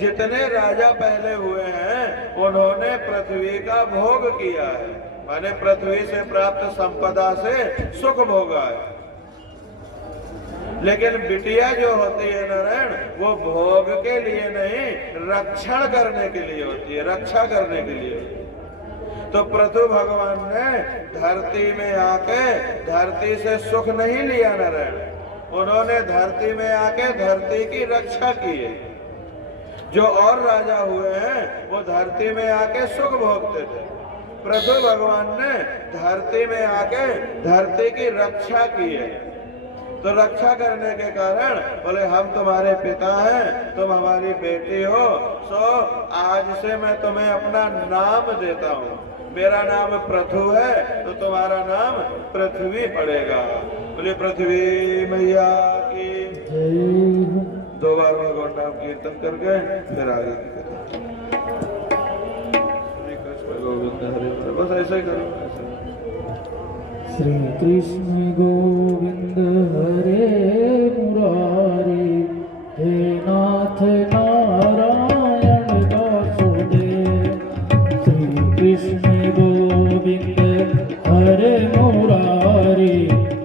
जितने राजा पहले हुए हैं उन्होंने पृथ्वी का भोग किया है, माने पृथ्वी से प्राप्त संपदा से सुख भोगा है। लेकिन बिटिया जो होती है नारायण वो भोग के लिए नहीं, रक्षण करने के लिए होती है, रक्षा करने के लिए होती है। तो पृथु भगवान ने धरती में आके धरती से सुख नहीं लिया नारायण, उन्होंने धरती में आके धरती की रक्षा की है। जो और राजा हुए हैं वो धरती में आके सुख भोगते थे, पृथु भगवान ने धरती में आके धरती की रक्षा की है। तो रक्षा करने के कारण बोले हम तुम्हारे पिता हैं, तुम हमारी बेटी हो, सो आज से मैं तुम्हें अपना नाम देता हूँ। मेरा नाम पृथु है तो तुम्हारा नाम पृथ्वी पड़ेगा। बोले पृथ्वी मैया की दो बार भगवान नाम कीर्तन करके फिर आगे की कथा। श्री कृष्ण गोविंद हरे, बस ऐसा ही करो। श्री कृष्ण गोविंद हरे मुरारी, हे नाथ नारायण वासुदेव। श्री कृष्ण गोविंद हरे मुरारी,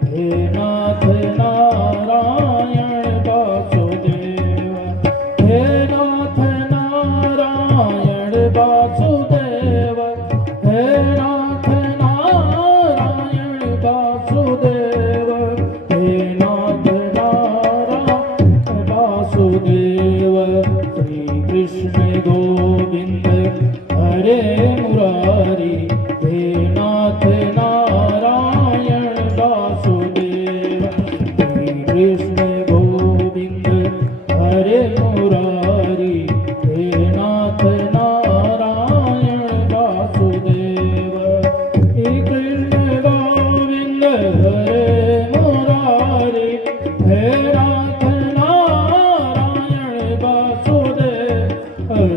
हे नाथ नारायण वासुदेव। हे नाथ नारायण वासुदेव, हे नाथ नारायण वासुदेव, हे नाथ नारायण वासुदेव। श्री कृष्ण गोविंद हरे मुरारी, हे नाथ नारायण वासुदेव। श्री कृष्ण गोविंद हरे मुरारी, हे नाथ नारायण वासुदेव। श्री कृष्ण गोविंद हरे मुरारी, हे नाथ नारायण वासुदेव।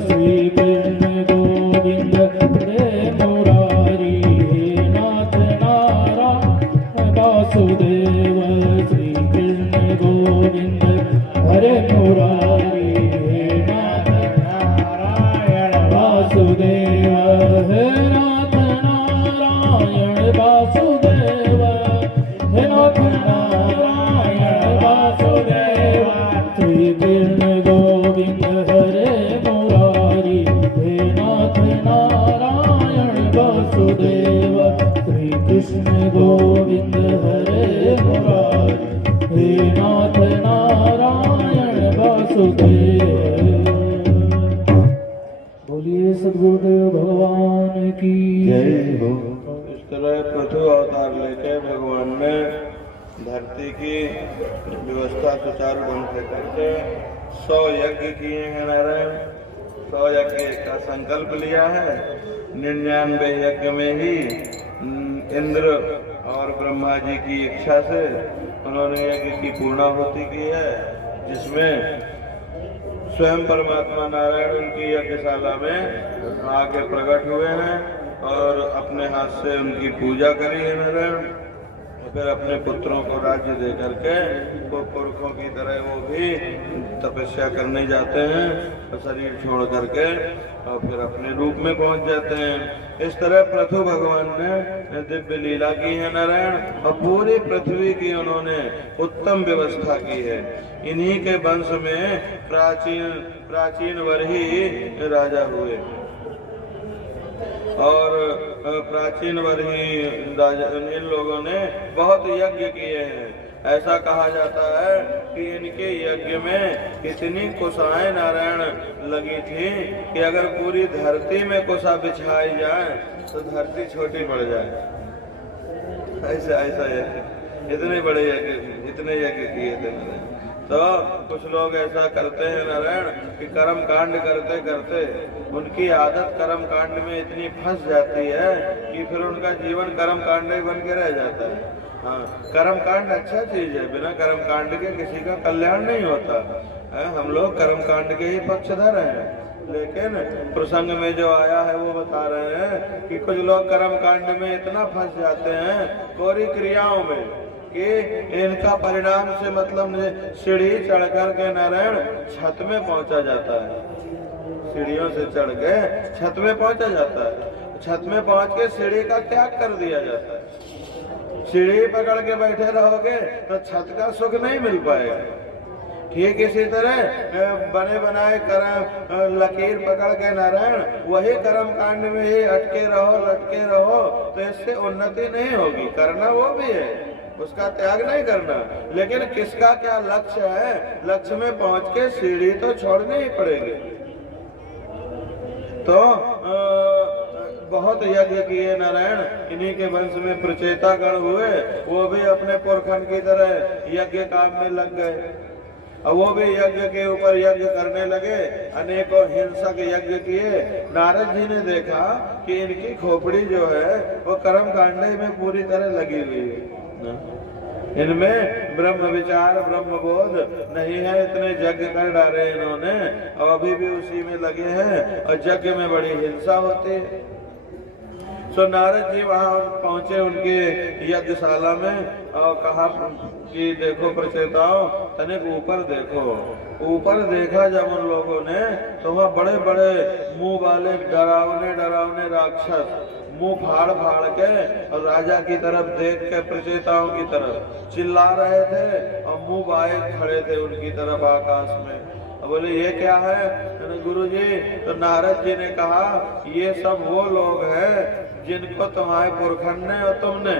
श्री कृष्ण गोविंद हरे मुरारी, हे नाथ नारायण वासुदेव। श्री कृष्ण गोविंद हरे मुरारी, हे नाथ नारायण वासुदेव। हे नाथ नारायण वासुदेव, हे नाथ नारायण वासुदेव। श्री कृष्ण गोविंद हरे मुरारी, हे नाथ नारायण वासुदेव। श्री कृष्ण गोविंद हरे मुरारी, हे नाथ नारायण वासुदेव। बोलिए सद्गुरुदेव भगवान की जय हो। इस तरह पृथु अवतार लेके भगवान ने धरती की व्यवस्था सुचारू ढंग से करके 100 यज्ञ किए हैं नारायण। 100 यज्ञ का संकल्प लिया है। 99 यज्ञ में ही इंद्र और ब्रह्मा जी की इच्छा से उन्होंने यज्ञ की पूर्णाहुति की है, जिसमें स्वयं परमात्मा नारायण उनकी यज्ञशाला में आके प्रकट हुए हैं और अपने हाथ से उनकी पूजा करी है नारायण। फिर अपने पुत्रों को राज्य दे करके वो पुरखों की तरह वो भी तपस्या करने जाते हैं और शरीर छोड़ करके और फिर अपने रूप में पहुंच जाते हैं। इस तरह पृथु भगवान ने दिव्य लीला की है नारायण, और पूरी पृथ्वी की उन्होंने उत्तम व्यवस्था की है। इन्हीं के वंश में प्राचीन वर्ही राजा हुए और प्राचीन वर्ही राजा इन लोगों ने बहुत यज्ञ किए हैं। ऐसा कहा जाता है कि इनके यज्ञ में इतनी कुशाएं नारायण लगी थी कि अगर पूरी धरती में कुशा बिछाई जाए तो धरती छोटी पड़ जाए। ऐसा यज्ञ, इतने बड़े यज्ञ, इतने यज्ञ किए थे मैंने। तो कुछ लोग ऐसा करते हैं नारायण कि कर्म कांड करते करते उनकी आदत कर्म कांड में इतनी फंस जाती है कि फिर उनका जीवन कर्म कांड ही बन के रह जाता है। हाँ, कर्म कांड अच्छा चीज है, बिना कर्म कांड के किसी का कल्याण नहीं होता है। हम लोग कर्म कांड के ही पक्षधर हैं, लेकिन प्रसंग में जो आया है वो बता रहे हैं कि कुछ लोग कर्म कांड में इतना फंस जाते हैं कोरी क्रियाओं में कि इनका परिणाम से मतलब सीढ़ी चढ़कर के नारायण छत में पहुंचा जाता है। सीढ़ियों से चढ़ के छत में पहुंचा जाता है, छत में पहुंच के सीढ़ी का त्याग कर दिया जाता है। सीढ़ी पकड़ के बैठे रहोगे तो छत का सुख नहीं मिल पाएगा। ठीक इसी तरह बने बनाए कर्म लकीर पकड़ के नारायण वही कर्म कांड में ही अटके रहो लटके रहो तो इससे उन्नति नहीं होगी। करना वो भी है, उसका त्याग नहीं करना, लेकिन किसका क्या लक्ष्य है, लक्ष्य में पहुंच के सीढ़ी तो छोड़नी ही पड़ेगी। तो बहुत यज्ञ किए नारायण, इन्हीं के वंश में प्रचेता गण हुए, वो भी अपने पुरखन की तरह यज्ञ काम में लग गए। अब वो भी यज्ञ के ऊपर यज्ञ करने लगे, अनेकों हिंसक यज्ञ किए। नारद जी ने देखा कि इनकी खोपड़ी जो है वो कर्म कांडे में पूरी तरह लगी हुई है, इनमें ब्रह्म विचार ब्रह्म बोध नहीं है। इतने यज्ञ कर डाले इन्होंने और अभी भी उसी में लगे हैं और यज्ञ में बड़ी हिंसा होती है। सो नारद जी वहां पहुंचे उनके यज्ञशाला में और कहा कि देखो प्रचेताओं, तनिक ऊपर देखो। ऊपर देखा जब उन लोगों ने तो वहाँ बड़े बड़े मुंह वाले डरावने डरावने राक्षस मुंह फाड़ फाड़ के और राजा की तरफ देख के प्रचेताओं की तरफ चिल्ला रहे थे और मुंह बाए खड़े थे उनकी तरफ आकाश में। बोले ये क्या है गुरुजी? तो नारद जी ने कहा ये सब वो लोग हैं जिनको तुम्हारे पुरखन ने और तुमने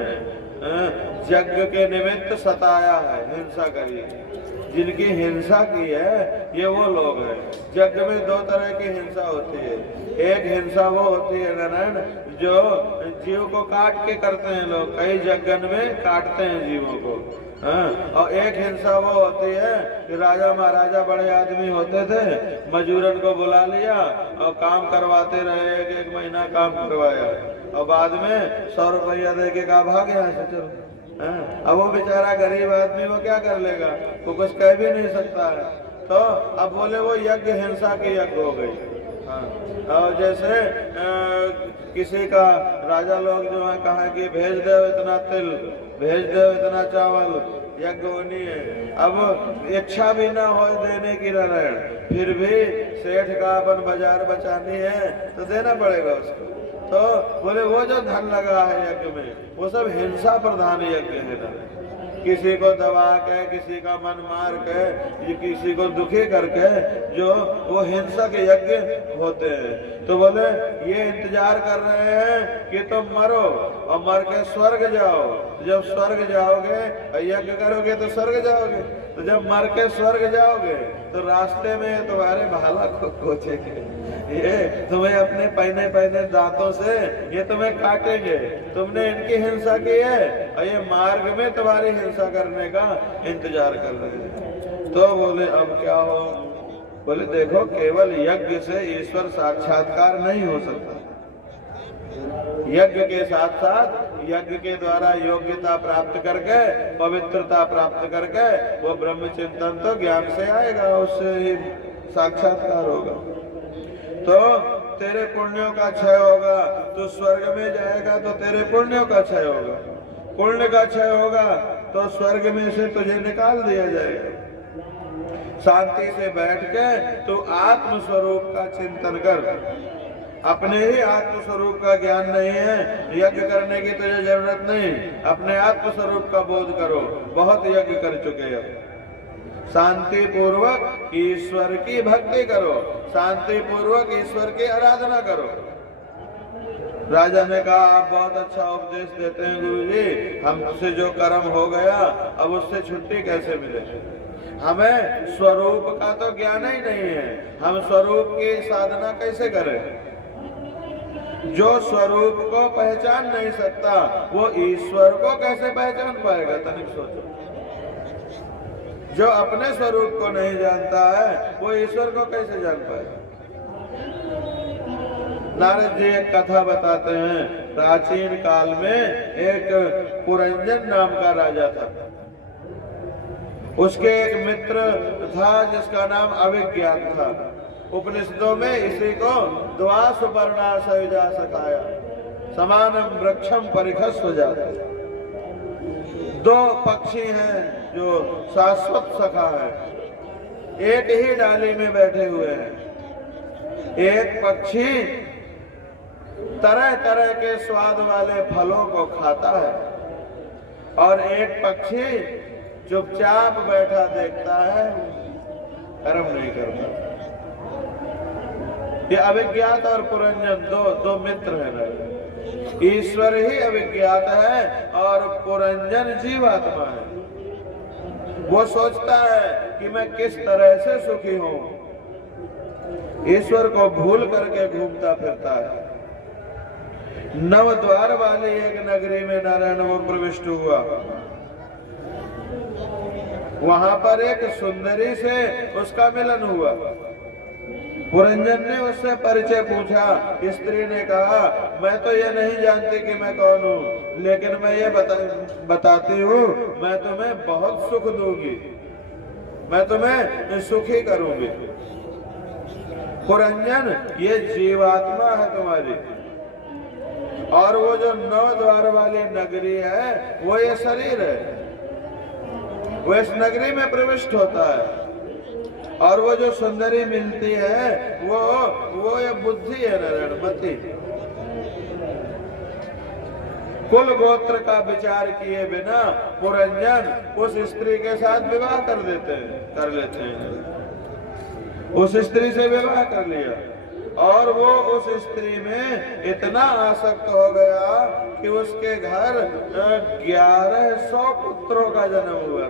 यज्ञ के निमित्त सताया है, हिंसा करी, जिनकी हिंसा की है ये वो लोग हैं। यज्ञ में दो तरह की हिंसा होती है। एक हिंसा वो होती है नारायण जो जीव को काट के करते हैं लोग, कई यज्ञ में काटते हैं जीवों को। और एक हिंसा वो होती है कि राजा महाराजा बड़े आदमी होते थे, मजूरन को बुला लिया और काम करवाते रहे, एक महीना काम करवाया और बाद में 100 रुपया दे के कहा भाग यहाँ से चलो। अब वो बेचारा गरीब आदमी वो क्या कर लेगा, वो कुछ कह भी नहीं सकता है। तो अब बोले वो यज्ञ हिंसा की यज्ञ हो गई। और जैसे किसी का राजा लोग जो है कहा कि भेज दो इतना तिल, भेज दो इतना चावल, यज्ञ होनी है। अब इच्छा भी ना हो देने की नारायण, फिर भी सेठ का अपन बाजार बचानी है तो देना पड़ेगा उसको। तो बोले वो जो धन लगा है यज्ञ में वो सब हिंसा प्रधान यज्ञ है ना, किसी को दबा के, किसी का मन मार के, किसी को दुखी करके जो वो हिंसक यज्ञ होते हैं। तो बोले ये इंतजार कर रहे हैं कि तुम मरो और मर के स्वर्ग जाओ। जब स्वर्ग जाओगे यज्ञ करोगे तो स्वर्ग जाओगे, तो जब मर के स्वर्ग जाओगे तो रास्ते में तुम्हारे भाला को कोचेंगे, ये तुम्हें अपने पहने पहने दांतों से ये तुम्हें काटेंगे। तुमने इनकी हिंसा की है और ये मार्ग में तुम्हारी हिंसा करने का इंतजार कर रहे हैं। तो बोले अब क्या हो? बोले देखो केवल यज्ञ से ईश्वर साक्षात्कार नहीं हो सकता, यज्ञ के साथ साथ यज्ञ के द्वारा योग्यता प्राप्त करके पवित्रता प्राप्त करके वो ब्रह्म चिंतन तो ज्ञान से आएगा, उससे ही साक्षात्कार होगा। तो तेरे पुण्यों का क्षय होगा, तो स्वर्ग में जाएगा तो तेरे पुण्यों का क्षय होगा, पुण्य का क्षय होगा तो स्वर्ग में से तुझे निकाल दिया जाएगा। शांति से बैठ के तू आत्म स्वरूप का चिंतन कर। अपने ही आत्म स्वरूप का ज्ञान नहीं है, यज्ञ करने की तुझे जरूरत नहीं, अपने आत्म स्वरूप का बोध करो। बहुत यज्ञ कर चुके हो, शांति पूर्वक ईश्वर की भक्ति करो, शांति पूर्वक ईश्वर की आराधना करो। राजा ने कहा आप बहुत अच्छा उपदेश देते हैं गुरुजी, हमसे जो कर्म हो गया अब उससे छुट्टी कैसे मिले? हमें स्वरूप का तो ज्ञान ही नहीं है, हम स्वरूप की साधना कैसे करें? जो स्वरूप को पहचान नहीं सकता वो ईश्वर को कैसे पहचान पाएगा? तनिक सोचो। जो अपने स्वरूप को नहीं जानता है वो ईश्वर को कैसे जान पाएगा। नारद जी एक कथा बताते हैं। प्राचीन काल में एक पुरंजन नाम का राजा था। उसके एक मित्र था जिसका नाम अविज्ञात था। उपनिषदों में इसी को द्वासुपर्णा सयुजा सखाया समानम वृक्षम परिखस्व जाते। दो पक्षी हैं जो शाश्वत सखा है, एक ही डाली में बैठे हुए हैं। एक पक्षी तरह तरह के स्वाद वाले फलों को खाता है और एक पक्षी चुपचाप बैठा देखता है, कर्म नहीं करता। ये अविज्ञात और पुरंजन दो मित्र हैं। ईश्वर ही अविज्ञात है और पुरंजन जीवात्मा है। वो सोचता है कि मैं किस तरह से सुखी हूं, ईश्वर को भूल करके घूमता फिरता है। नवद्वार वाली एक नगरी में नारायण वो प्रविष्ट हुआ। वहां पर एक सुंदरी से उसका मिलन हुआ। पुरंजन ने उससे परिचय पूछा। स्त्री ने कहा, मैं तो ये नहीं जानती कि मैं कौन हूँ, लेकिन मैं ये बताती हूँ, मैं तुम्हें बहुत सुख दूंगी, मैं तुम्हें सुखी करूंगी। पुरंजन, ये जीवात्मा है तुम्हारी, और वो जो नौ द्वार वाली नगरी है वो ये शरीर है। वो इस नगरी में प्रविष्ट होता है और वो जो सुंदरी मिलती है वो ये बुद्धि है, नारायण मति। कुल गोत्र का विचार किए बिना पुरंजन उस स्त्री के साथ विवाह कर लेते हैं। उस स्त्री से विवाह कर लिया और वो उस स्त्री में इतना आसक्त हो गया कि उसके घर 1100 पुत्रों का जन्म हुआ।